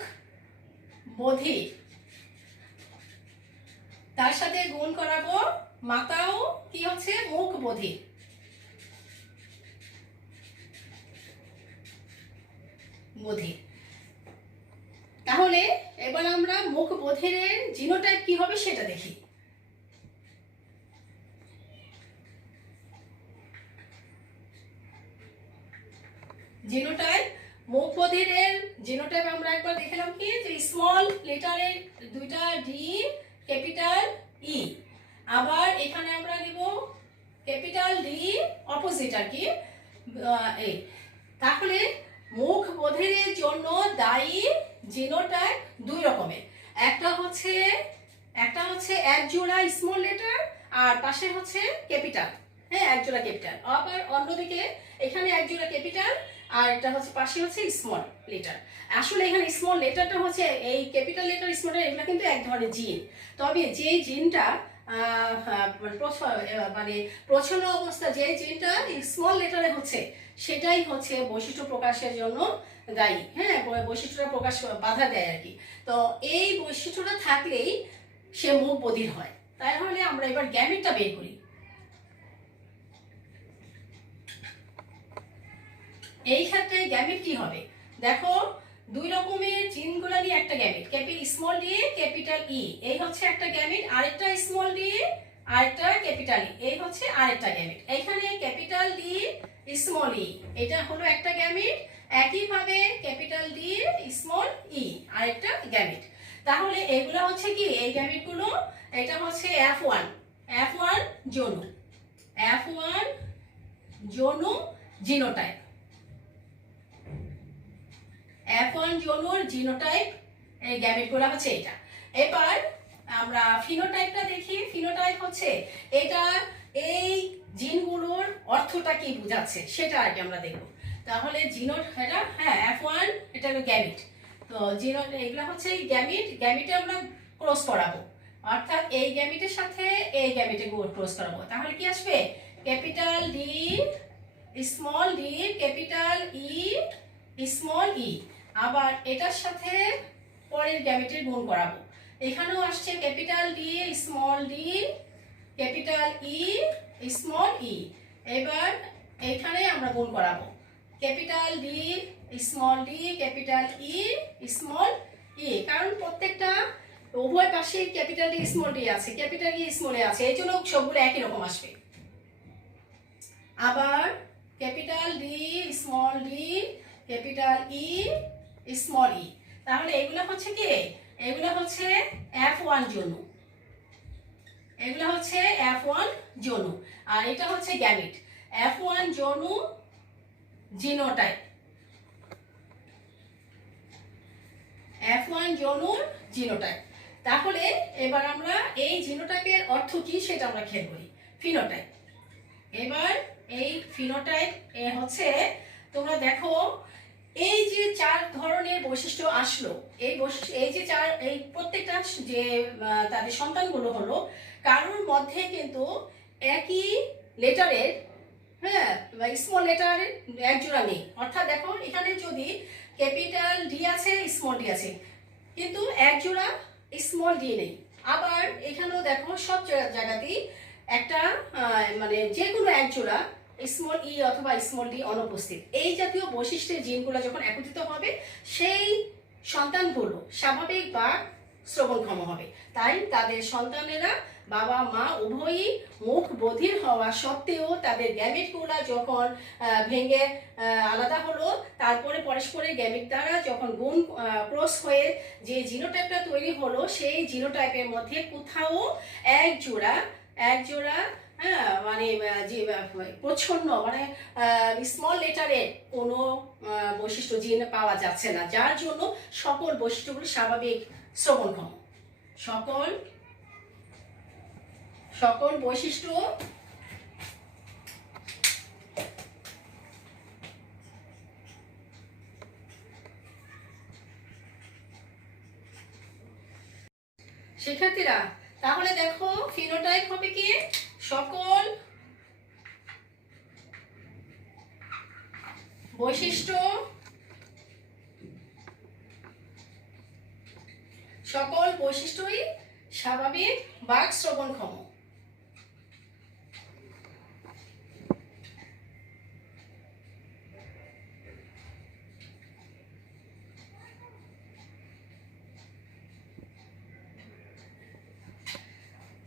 বধির, তার সাথে গুণ করাবো মাতাও কি হচ্ছে মুখ বধির। তাহলে এবার আমরা মুখ বধিরের জিনোটাইপ কি হবে সেটা দেখি। জিনোটাইপ, মুখ বধিরের জিনোটাইপ আমরা একবার দেখলাম কি, যে স্মল লেটারের দুইটা ডি ক্যাপিটাল ই। আবার এখানে আমরা নিব ক্যাপিটাল ডি অপোজিট আর কি এ। তাহলে মুখ বধিরের জন্য দায়ী জিনোটাইপ দুই রকমের, একটা হচ্ছে এক জোড়া স্মল লেটার আর পাশে হচ্ছে ক্যাপিটাল। হ্যাঁ, এক জোড়া ক্যাপিটাল। আবার অন্যদিকে এখানে এক জোড়া ক্যাপিটাল আর এটা হচ্ছে পাশে হচ্ছে স্মল লেটার। আসলে এখানে স্মল লেটারটা হচ্ছে এই ক্যাপিটাল লেটার স্মল লেটার এগুলো কিন্তু এক ধরনের জিন। তবে যে জিনটা মানে প্রচ্ছন্ন অবস্থা যে জিনটা স্মল লেটারে হচ্ছে সেটাই হচ্ছে বৈশিষ্ট্য প্রকাশের জন্য দায়ী। হ্যাঁ, বৈশিষ্ট্যটা প্রকাশ বাধা দেয় আর কি। তো এই বৈশিষ্ট্যটা থাকলেই সে মুখ বধির হয়। তাহলে আমরা এবার গ্যামেটটা বের করি। এই ক্ষেত্রে গ্যামেট কি হবে, দেখো দুই রকমের জিনগুলো নিয়ে একটা গ্যামেট, স্মল ডি ক্যাপিটাল ই, এই হচ্ছে একটা গ্যামেট, আরেকটা স্মল ডি আরেকটা ক্যাপিটাল ই, এই হচ্ছে আরেকটা গ্যামেট। এইখানে ক্যাপিটাল ডি স্মল ই এটা হলো একটা গ্যামেট, একইভাবে ক্যাপিটাল ডি স্মল ই আরেকটা গ্যামেট। তাহলে এগুলো হচ্ছে কি, এই গ্যামেটগুলো এটা হচ্ছে F1 যৌন জিনোটাইপ, F1 যৌনর জিনোটাইপ এই গ্যামেটগুলো হচ্ছে এটা। এবার আমরা ফিনোটাইপটা দেখি। ফিনোটাইপ হচ্ছে এটা এই জিনগুলোর অর্থটা কি বোঝাচ্ছে সেটা আগে আমরা দেখব। তাহলে জিনোট এটা, হ্যাঁ F1 এটা হলো গ্যামেট। তো জিনোট এগুলো হচ্ছে গ্যামেটে আমরা ক্রস করাবো, অর্থাৎ এই গ্যামেটের সাথে এই গ্যামেটে ক্রস করাবো। তাহলে কি আসবে, capital D small D capital E small E. আবার এটার সাথে পরের গ্যামেটের গুণ করাবো, এখানেও আসছে capital D small D capital E small E. এবার এখানে আমরা গুণ করাবো capital D small D capital E small E, কারণ প্রত্যেকটা উভয় পাশে ক্যাপিটাল ডি স্মল ডি আছে, ক্যাপিটাল ই স্মল এ আছে, এই জন্য সবগুলো একই রকম আসবে। আবার capital D small D capital E small ই। তাহলে এগুলো হচ্ছে কি, এগুলো হচ্ছে F1 যৌন, এগুলো হচ্ছে F1 যৌন, আর এটা হচ্ছে গ্যামেট F1 যৌন জিনোটাইপ। F1 যৌনুর genotype. তাহলে এবার আমরা এই জিনোটাইপের অর্থ কি সেটা আমরা খেয়াল করি। ফিনোটাইপ, এবার এই ফিনোটাইপ হচ্ছে, তোমরা দেখো এই যে 4 ধরনের বৈশিষ্ট্য আসলো, এই যে এই প্রত্যেকটা যে তাদের সন্তানগুলো হলো, কারোর মধ্যে কিন্তু একই লেটারের, হ্যাঁ, স্মল লেটারের এক জোড়া নেই। অর্থাৎ দেখো এখানে যদি ক্যাপিটাল ডি আছে, স্মল ডি আছে, কিন্তু এক জোড়া স্মল ডি নেই। আবার এখানেও দেখো সব জায়গাতেই একটা মানে যে কোনো এক জোড়া স্মল ই অথবা স্মল ডি অনুপস্থিত। এই জাতীয় বৈশিষ্ট্যের জিনগুলো যখন একত্রিত হবে, সেই সন্তানগুলো স্বাভাবিক বা শ্রবণক্ষম হবে। তাই তাদের সন্তানেরা বাবা মা উভয়ই মুখ বধির হওয়া সত্ত্বেও তাদের গ্যামেটগুলো যখন ভেঙে আলাদা হলো, তারপরে পরস্পরের গ্যামেট দ্বারা যখন গুণ ক্রস হয়ে যে জিনোটাইপটা তৈরি হলো, সেই জিনোটাইপের মধ্যে কোথাও এক জোড়া হ্যাঁ মানে যে প্রচ্ছন্ন মানে স্মল লেটারের কোনো বৈশিষ্ট্য জিন পাওয়া যাচ্ছে না, যার জন্য সকল বৈশিষ্ট্যগুলো স্বাভাবিক শ্রবণক্ষম। সকল বৈশিষ্ট্য শিক্ষার্থীরা, তাহলে দেখো ফিনোটাইপ হবে কি সকল বৈশিষ্ট্যই স্বাভাবিক বাক শ্রবণক্ষম।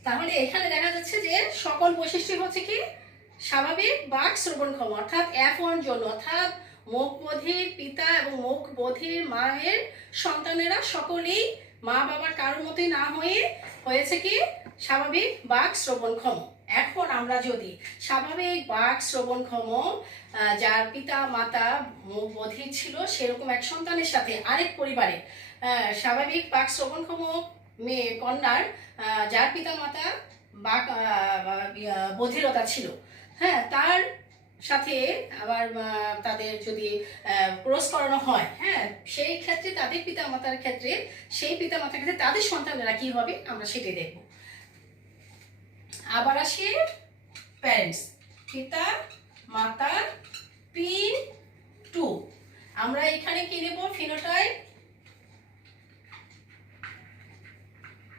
তাহলে এখানে দেখা যাচ্ছে যে সকল বৈশিষ্ট্য হচ্ছে কি স্বাভাবিক বাক শ্রবণক্ষম, অর্থাৎ F1 জন্য, অর্থাৎ মুখ বধির পিতা এবং মুখ বধির মায়ের সন্তানেরা সকলেই মা বাবার কারোর মতোই না হয়েছে কি স্বাভাবিক বাক শ্রবণক্ষম। এখন আমরা যদি স্বাভাবিক বাক শ্রবণক্ষম যার পিতা মাতা মুখ বধির ছিল সেরকম এক সন্তানের সাথে আরেক পরিবারে স্বাভাবিক বাক শ্রবণক্ষম মেয়ে কন্যার যার পিতা মাতা বাক বধিরতা ছিল, হ্যাঁ, তার সাথে আবার তাদের যদি ক্রস করানো হয়, হ্যাঁ, সেই ক্ষেত্রে তাদের পিতা মাতার ক্ষেত্রে তাদের সন্তানেরা কি হবে আমরা সেটাই দেখব। আবার আসি প্যারেন্টস, পিতা মাতা P2। আমরা এখানে কি নেব ফিনোটাইপ,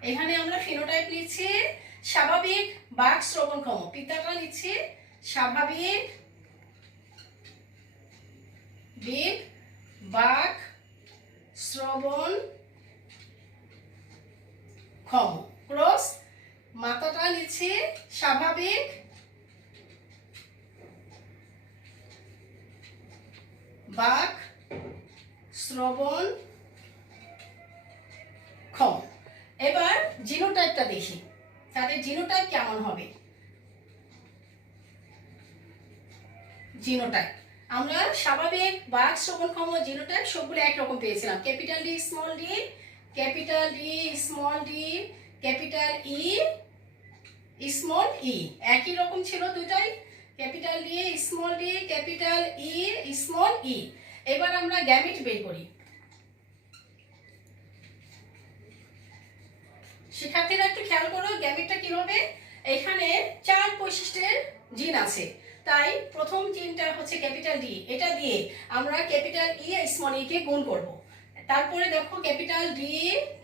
এখানে আমরা ফিনোটাইপ নিচ্ছি স্বাভাবিক বাক শ্রবণক্ষম, পিতাটা নিচ্ছি স্বাভাবিক বাক শ্রবণক্ষম ক্রস, মাতাটা নিচ্ছে স্বাভাবিক বাক শ্রবণক্ষম। এবার জিনোটাইপটা দেখি, তাদের জিনোটাইপ কেমন হবে। জিনোটাইপ আমরা স্বাভাবিক বাক শ্রবণক্ষম জিনোটাইপ সবগুলো একরকম পেয়েছিলাম, capital D small D, capital D small D, capital E small E, একই রকম ছিল দুটাই, capital D small D, capital E small E. এবার আমরা গ্যামেট বের করি। শিক্ষার্থীরা একটু খেয়াল করো গ্যামেটটা কি হবে। এখানে 4 বৈশিষ্ট্যের জিন আছে, তাই প্রথম জিনটা হচ্ছে ক্যাপিটাল ডি, এটা দিয়ে আমরা ক্যাপিটাল ই স্মল ই কে গুণ করব। তারপরে দেখো ক্যাপিটাল ডি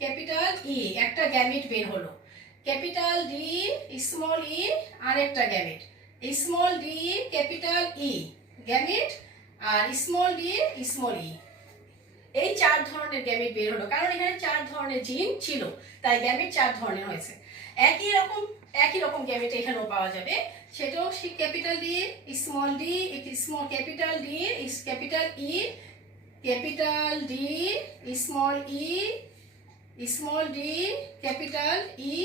ক্যাপিটাল ই একটা গ্যামেট বের হলো, ক্যাপিটাল ডি স্মল ই আরেকটা gamete, small D capital E gamete, আর স্মল ডি স্মল ই। এই 4 ধরনের গ্যামেট বের হলো, কারণ এখানে 4 ধরনের জিন ছিল, তাই গ্যামেট 4 ধরনের হয়েছে। একই রকম গ্যামেট এখানেও পাওয়া যাবে, সেটাও capital D small D, small capital D capital E, capital D small E, small D capital E,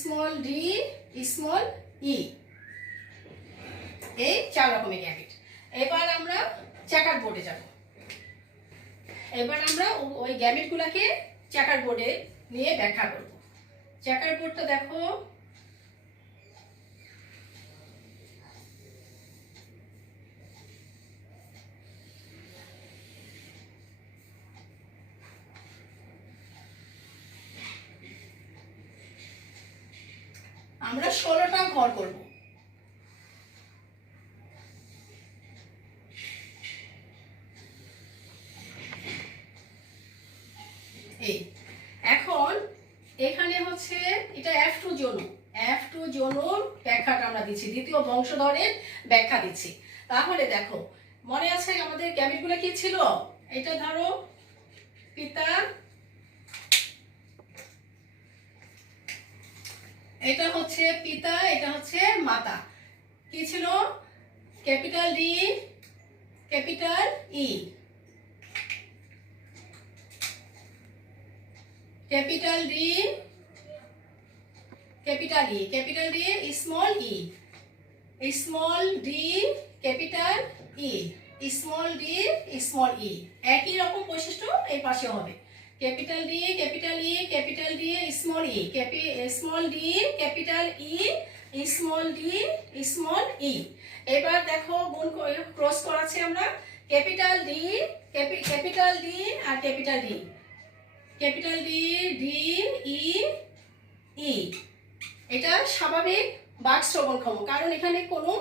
small D small E. এই 4 রকমের গ্যামেট। এবার আমরা চেকার বোর্ডে যাব। এবার আমরা ওই গ্যামেটগুলোকে চেকার বোর্ডে নিয়ে ব্যাখ্যা করব। চেকার বোর্ডটা দেখো, আমরা 16টা ঘর করব। এই এখন এখানে হচ্ছে এটা F2 জোন, F2 জোন ব্যাখ্যাটা আমরা দিচ্ছি, দ্বিতীয় বংশধরের ব্যাখ্যা দিচ্ছি। তাহলে দেখো, মনে আছে আমাদের গ্যামেটগুলো কি ছিল? এটা ধরো পিতা, এটা হচ্ছে পিতা, এটা হচ্ছে মাতা। কি ছিল? Capital D, capital E, capital D, capital E, capital D small E, small D capital E, small D small E. একই রকম বৈশিষ্ট্য এই পাশে হবে। Capital D, capital E, capital D small E, small D capital E, small D small E. এবার দেখো গুণ ক্রস করাচ্ছি আমরা, ক্যাপিটাল ডি, ক্যাপিটাল ডি আর capital D, capital D, D E E. এটা স্বাভাবিক বাক শ্রবণক্ষম, কারণ এখানে কোনো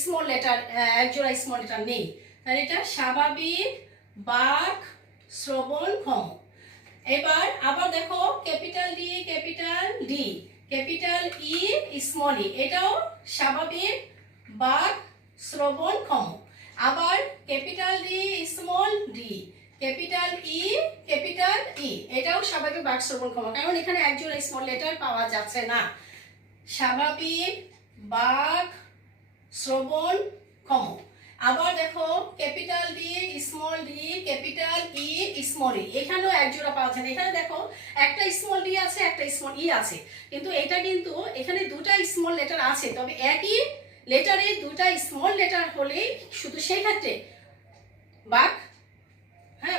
স্মল লেটার, একজোড়া স্মল লেটার নেই, তাহলে এটা স্বাভাবিক বাক শ্রবণক্ষম। এবার আবার দেখো capital D, capital D, capital E small E, এটাও স্বাভাবিক বাক শ্রবণক্ষম। আবার capital D small D, capital E, capital E, এটাও স্বাভাবিক বাক শ্রবণক্ষম, কারণ এখানে একজোড়া স্মল লেটার পাওয়া যাচ্ছে না। স্বাভাবিক বাক শ্রবণক্ষম। আবার দেখো capital D small D, capital E small E, এখানেও একজোড়া পাওয়া যায় না। এখানে দেখো একটা স্মল ডি আছে, একটা স্মল ই আছে, কিন্তু এটা কিন্তু এখানে দুটা স্মল লেটার আছে, তবে একই লেটারে দুটা স্মল লেটার হলেই শুধু সেই ক্ষেত্রে বাক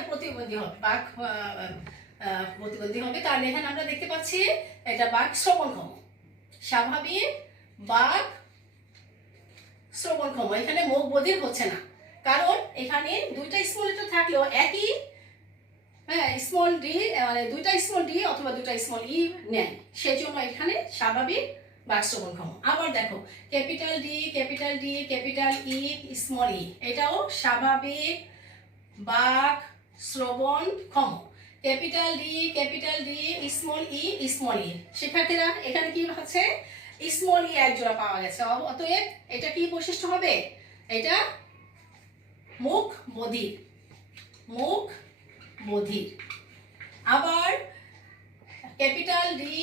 প্রতিবন্ধী হবে, বাক প্রতিবন্ধী হবে। তাহলে এখানে আমরা দেখতে পাচ্ছি এটা বাক শ্রবণক্ষম, স্বাভাবিক বাক শ্রবণক্ষম। এখানে মুখ বধির হচ্ছে না, কারণ এখানে দুইটা স্মল লেটার থাকলেও একই স্মল ডি, মানে দুইটা স্মল ডি অথবা দুইটা স্মল ই নেয়, সেজন্য এখানে স্বাভাবিক বাক শ্রবণক্ষম। আবার দেখো capital D, capital D, capital E small E, এটাও স্বাভাবিক বাক শ্রবণক্ষম। Capital D, capital D small E small E. শিক্ষার্থীরা এখানে কি হচ্ছে? স্মল ই এক জোড়া পাওয়া গেছে, অতএব এটা কি বৈশিষ্ট্য হবে? এটা মুখ বধির, মুখ বধির। আবার capital D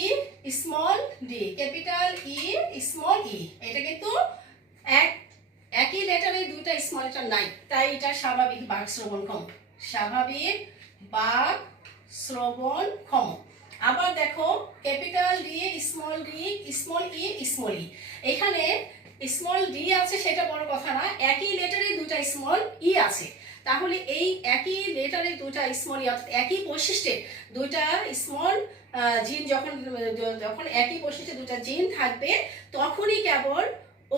small D, capital E small E, এটা কিন্তু একই লেটারে দুইটা স্মল লেটার নাই, তাই এটা স্বাভাবিক বাক শ্রবণক্ষম, স্বাভাবিক বাক শ্রবণক্ষম। আবার দেখো capital D small E small E, এখানে স্মল ডি আছে সেটা বড় কথা না, একই লেটারে দুইটা স্মল ই আছে, তাহলে এই একই লেটারে দুইটা স্মল ই অর্থাৎ একই বৈশিষ্ট্যে দুইটা স্মল জিন যখন একই বৈশিষ্ট্যে দুইটা জিন থাকবে, তখনই কেবল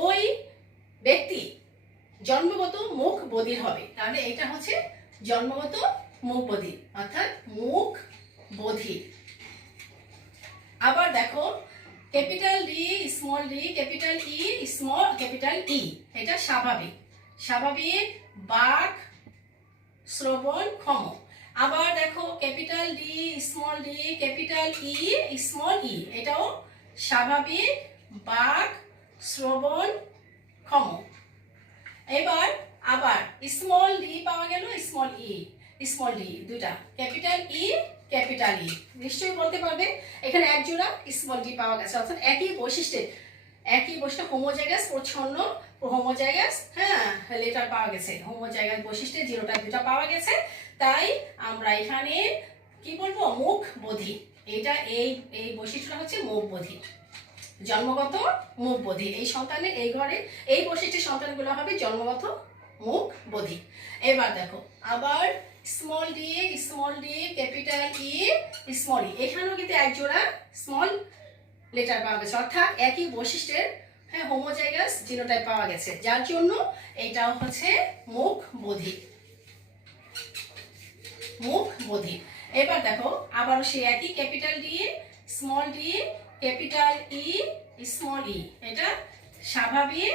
ওই ব্যক্তি জন্মগত মুখ বধির হবে। তাহলে এটা হচ্ছে জন্মগত মুখ বধির, অর্থাৎ মুখ বধির। আবার দেখো capital D small D, capital E small capital E, এটা স্বাভাবিক, স্বাভাবিক বাক শ্রবণক্ষম। আবার দেখো capital D small D, capital E small E, এটাও স্বাভাবিক বাক শ্রবণক্ষম। এবার আবার স্মল ডি পাওয়া গেল, স্মল ই স্মল ডি, দুটা ক্যাপিটাল ই ক্যাপিটাল ই, নিশ্চয়ই বলতে পারবে এখানে এক জোড়া স্মল ডি পাওয়া গেছে, অর্থাৎ একই বৈশিষ্ট্যে, একই বৈশিষ্ট্য হোমোজাইগাস প্রচ্ছন্ন হোমোজাইগাস লেটার পাওয়া গেছে, হোমোজাইগাস বৈশিষ্ট্যে জিরোটা দুটা পাওয়া গেছে, তাই আমরা এখানে কি বলবো? মুখ বধির। এটা এই বৈশিষ্ট্যটা হচ্ছে মুখ বধির, জন্মগত মুখ বধির। এই সন্তানের এই ঘরে এই বৈশিষ্ট্যের সন্তানগুলো হবে জন্মগত মুখ বধির। এবার দেখো আবার small D capital E small E, এখানেও কিন্তু এক জোড়া স্মল লেটার পাওয়া গেছে, অর্থাৎ একই বৈশিষ্ট্যের হ্যাঁ হোমোজাইগাস জিনোটাইপ পাওয়া গেছে, যার জন্য এইটাও হচ্ছে মুখ বধির। মুখ বধির। এবার দেখো আবারও সেই একই capital D capital E small E, এটা স্বাভাবিক,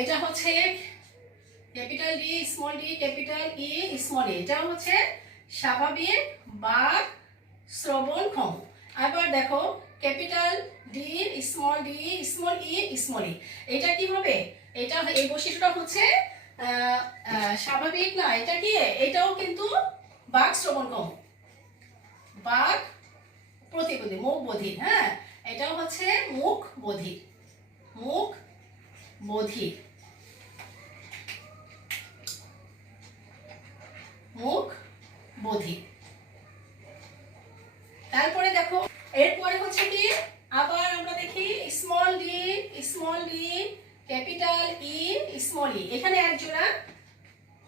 এটা হচ্ছে capital D capital E small E, এটা হচ্ছে স্বাভাবিক বাক শ্রবণক্ষম। আবার দেখো capital D small E small E, এটা কি হবে? এটা এই বৈশিষ্ট্যটা হচ্ছে স্বাভাবিক না, এটা কি? এটাও কিন্তু বাক শ্রবণক্ষম, বাক প্রতিবন্ধী, মুখ বধির। হ্যাঁ, এটাও হচ্ছে মুখ বধির, মুখ বধির, মুখ বধির। তারপরে দেখো এরপরে হচ্ছে কি, আবার আমরা দেখি small D capital E small E, এখানে এক জোড়া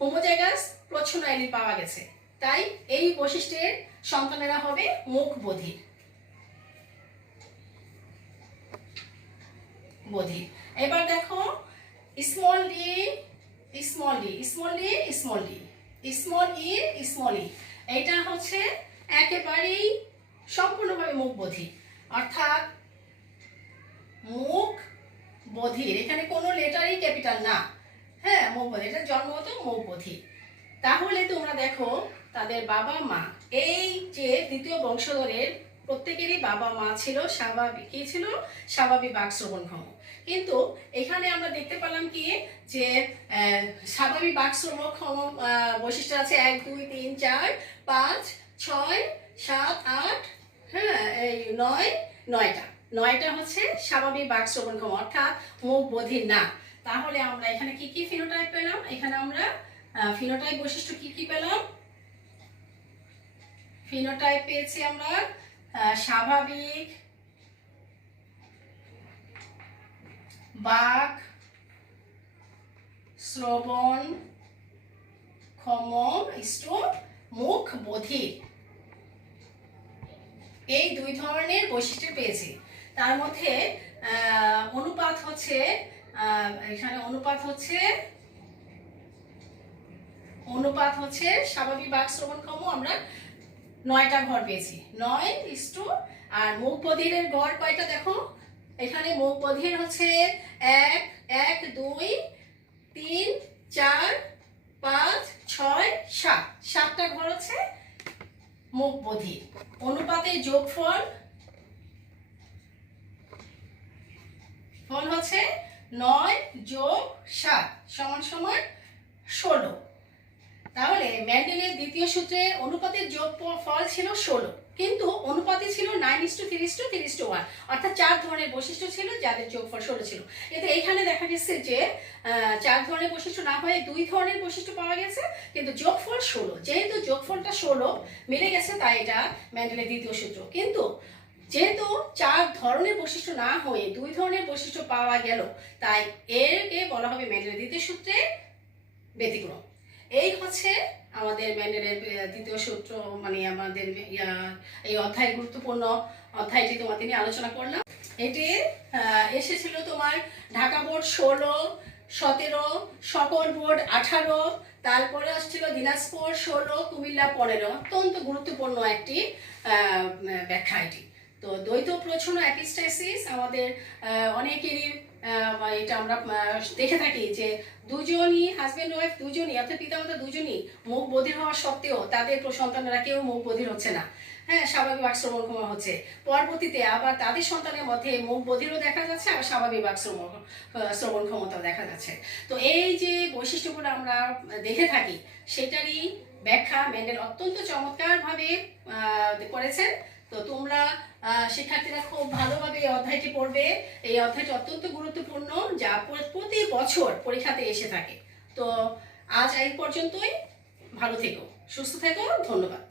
হোমোজাইগাস প্রচ্ছন্ন এলিল পাওয়া গেছে, তাই এই বৈশিষ্ট্যের সন্তানেরা হবে মুখ বধির। এবার দেখো স্মল ই, এটা হচ্ছে একেবারেই সম্পূর্ণভাবে মুখ বধির, অর্থাৎ মুখ বধির, এখানে কোনো লেটারই ক্যাপিটাল না। হ্যাঁ, মুখ বধির, এটা জন্মগত মুখ বধির। তাহলে তোমরা দেখো তাদের বাবা মা, এই যে দ্বিতীয় বংশধরের প্রত্যেকেরই বাবা মা ছিল স্বাভাবিক, কি ছিল? স্বাভাবিক বাক শ্রবণক্ষম। কিন্তু এখানে আমরা দেখতে পেলাম কি যে স্বাভাবিক বাক শ্রবণক্ষম বৈশিষ্ট্য আছে 1 2 3 4 5 6 7 8, হ্যাঁ এই 9টা হচ্ছে স্বাভাবিক বাক শ্রবণক্ষম, অর্থাৎ মুখ বধির না। তাহলে আমরা এখানে কি কি ফিনোটাইপ পেলাম? এখানে আমরা ফিনোটাইপ বৈশিষ্ট্য কি কি পেলাম? ফিনোটাইপ পেয়েছি আমরা স্বাভাবিক বাক শ্রবণ ক্ষম মুখ বধির, এই দুই ধরনের বৈশিষ্ট্য পেয়েছি। তার মধ্যে অনুপাত হচ্ছে এখানে অনুপাত হচ্ছে স্বাভাবিক বাক শ্রবণক্ষম আমরা 9টা ঘর পেয়েছি, 9:, আর মুখ বধিরের ঘর কয়টা দেখো? এখানে মুখ বধির হচ্ছে 1 1 2 3 4 5 6 7, 7টা ঘর হচ্ছে মুখ বধির। অনুপাতের যোগফল হচ্ছে 9 + 7 = 16। তাহলে মেন্ডেলের দ্বিতীয় সূত্রে অনুপাতের যোগফল ছিল 16, কিন্তু অনুপাতে ছিল 9:3:3:1, অর্থাৎ 4 ধরনের বৈশিষ্ট্য ছিল যাদের যোগফল 16 ছিল। কিন্তু এইখানে দেখা গেছে যে 4 ধরনের বৈশিষ্ট্য না হয়ে 2 ধরনের বৈশিষ্ট্য পাওয়া গেছে, কিন্তু যোগফল 16। যেহেতু যোগফলটা 16 মিলে গেছে, তাই এটা মেন্ডেলের দ্বিতীয় সূত্র। কিন্তু যেহেতু 4 ধরনের বৈশিষ্ট্য না হয়ে 2 ধরনের বৈশিষ্ট্য পাওয়া গেল, তাই এরকে বলা হবে মেন্ডেলের দ্বিতীয় সূত্রে ব্যতিক্রম। এই হচ্ছে আমাদের মেন্ডেলের দ্বিতীয় সূত্র, মানে আমাদের এই অধ্যায়ের গুরুত্বপূর্ণ অধ্যায়টি তোমাদের নিয়ে আলোচনা করলাম। এটি এসেছিল তোমার ঢাকা বোর্ড 16, 17, সকল বোর্ড 18, তারপরে আসছিল দিনাজপুর 16, কুমিল্লা 15। অত্যন্ত গুরুত্বপূর্ণ একটি ব্যাখ্যা এটি। তো দ্বৈত প্রচ্ছন্ন এপিস্টাসিস আমাদের অনেকেরই এটা আমরা দেখে থাকি যে দুজনই হাজব্যান্ড ওয়াইফ দুজনই, অর্থাৎ পিতামাতা দুজনই মুখ বধির হওয়া সত্ত্বেও তাদের সন্তানেরা কেউ মুখ বধির হচ্ছে না, হ্যাঁ স্বাভাবিক বাক শ্রবণক্ষম হচ্ছে। পরবর্তীতে আবার তাদের সন্তানের মধ্যে মুখ বধিরও দেখা যাচ্ছে, আবার স্বাভাবিক বাক শ্রবণ ক্ষমতাও দেখা যাচ্ছে। তো এই যে বৈশিষ্ট্যগুলো আমরা দেখে থাকি, সেটারই ব্যাখ্যা মেন্ডেল অত্যন্ত চমৎকারভাবে করেছেন। তো তোমরা শিক্ষার্থীরা খুব ভালোভাবে এই অধ্যায়টি পড়বে। এই অধ্যায়টি অত্যন্ত গুরুত্বপূর্ণ, যা প্রতি বছর পরীক্ষাতে এসে থাকে। তো আজ এই পর্যন্তই। ভালো থেকো, সুস্থ থেকো, ধন্যবাদ।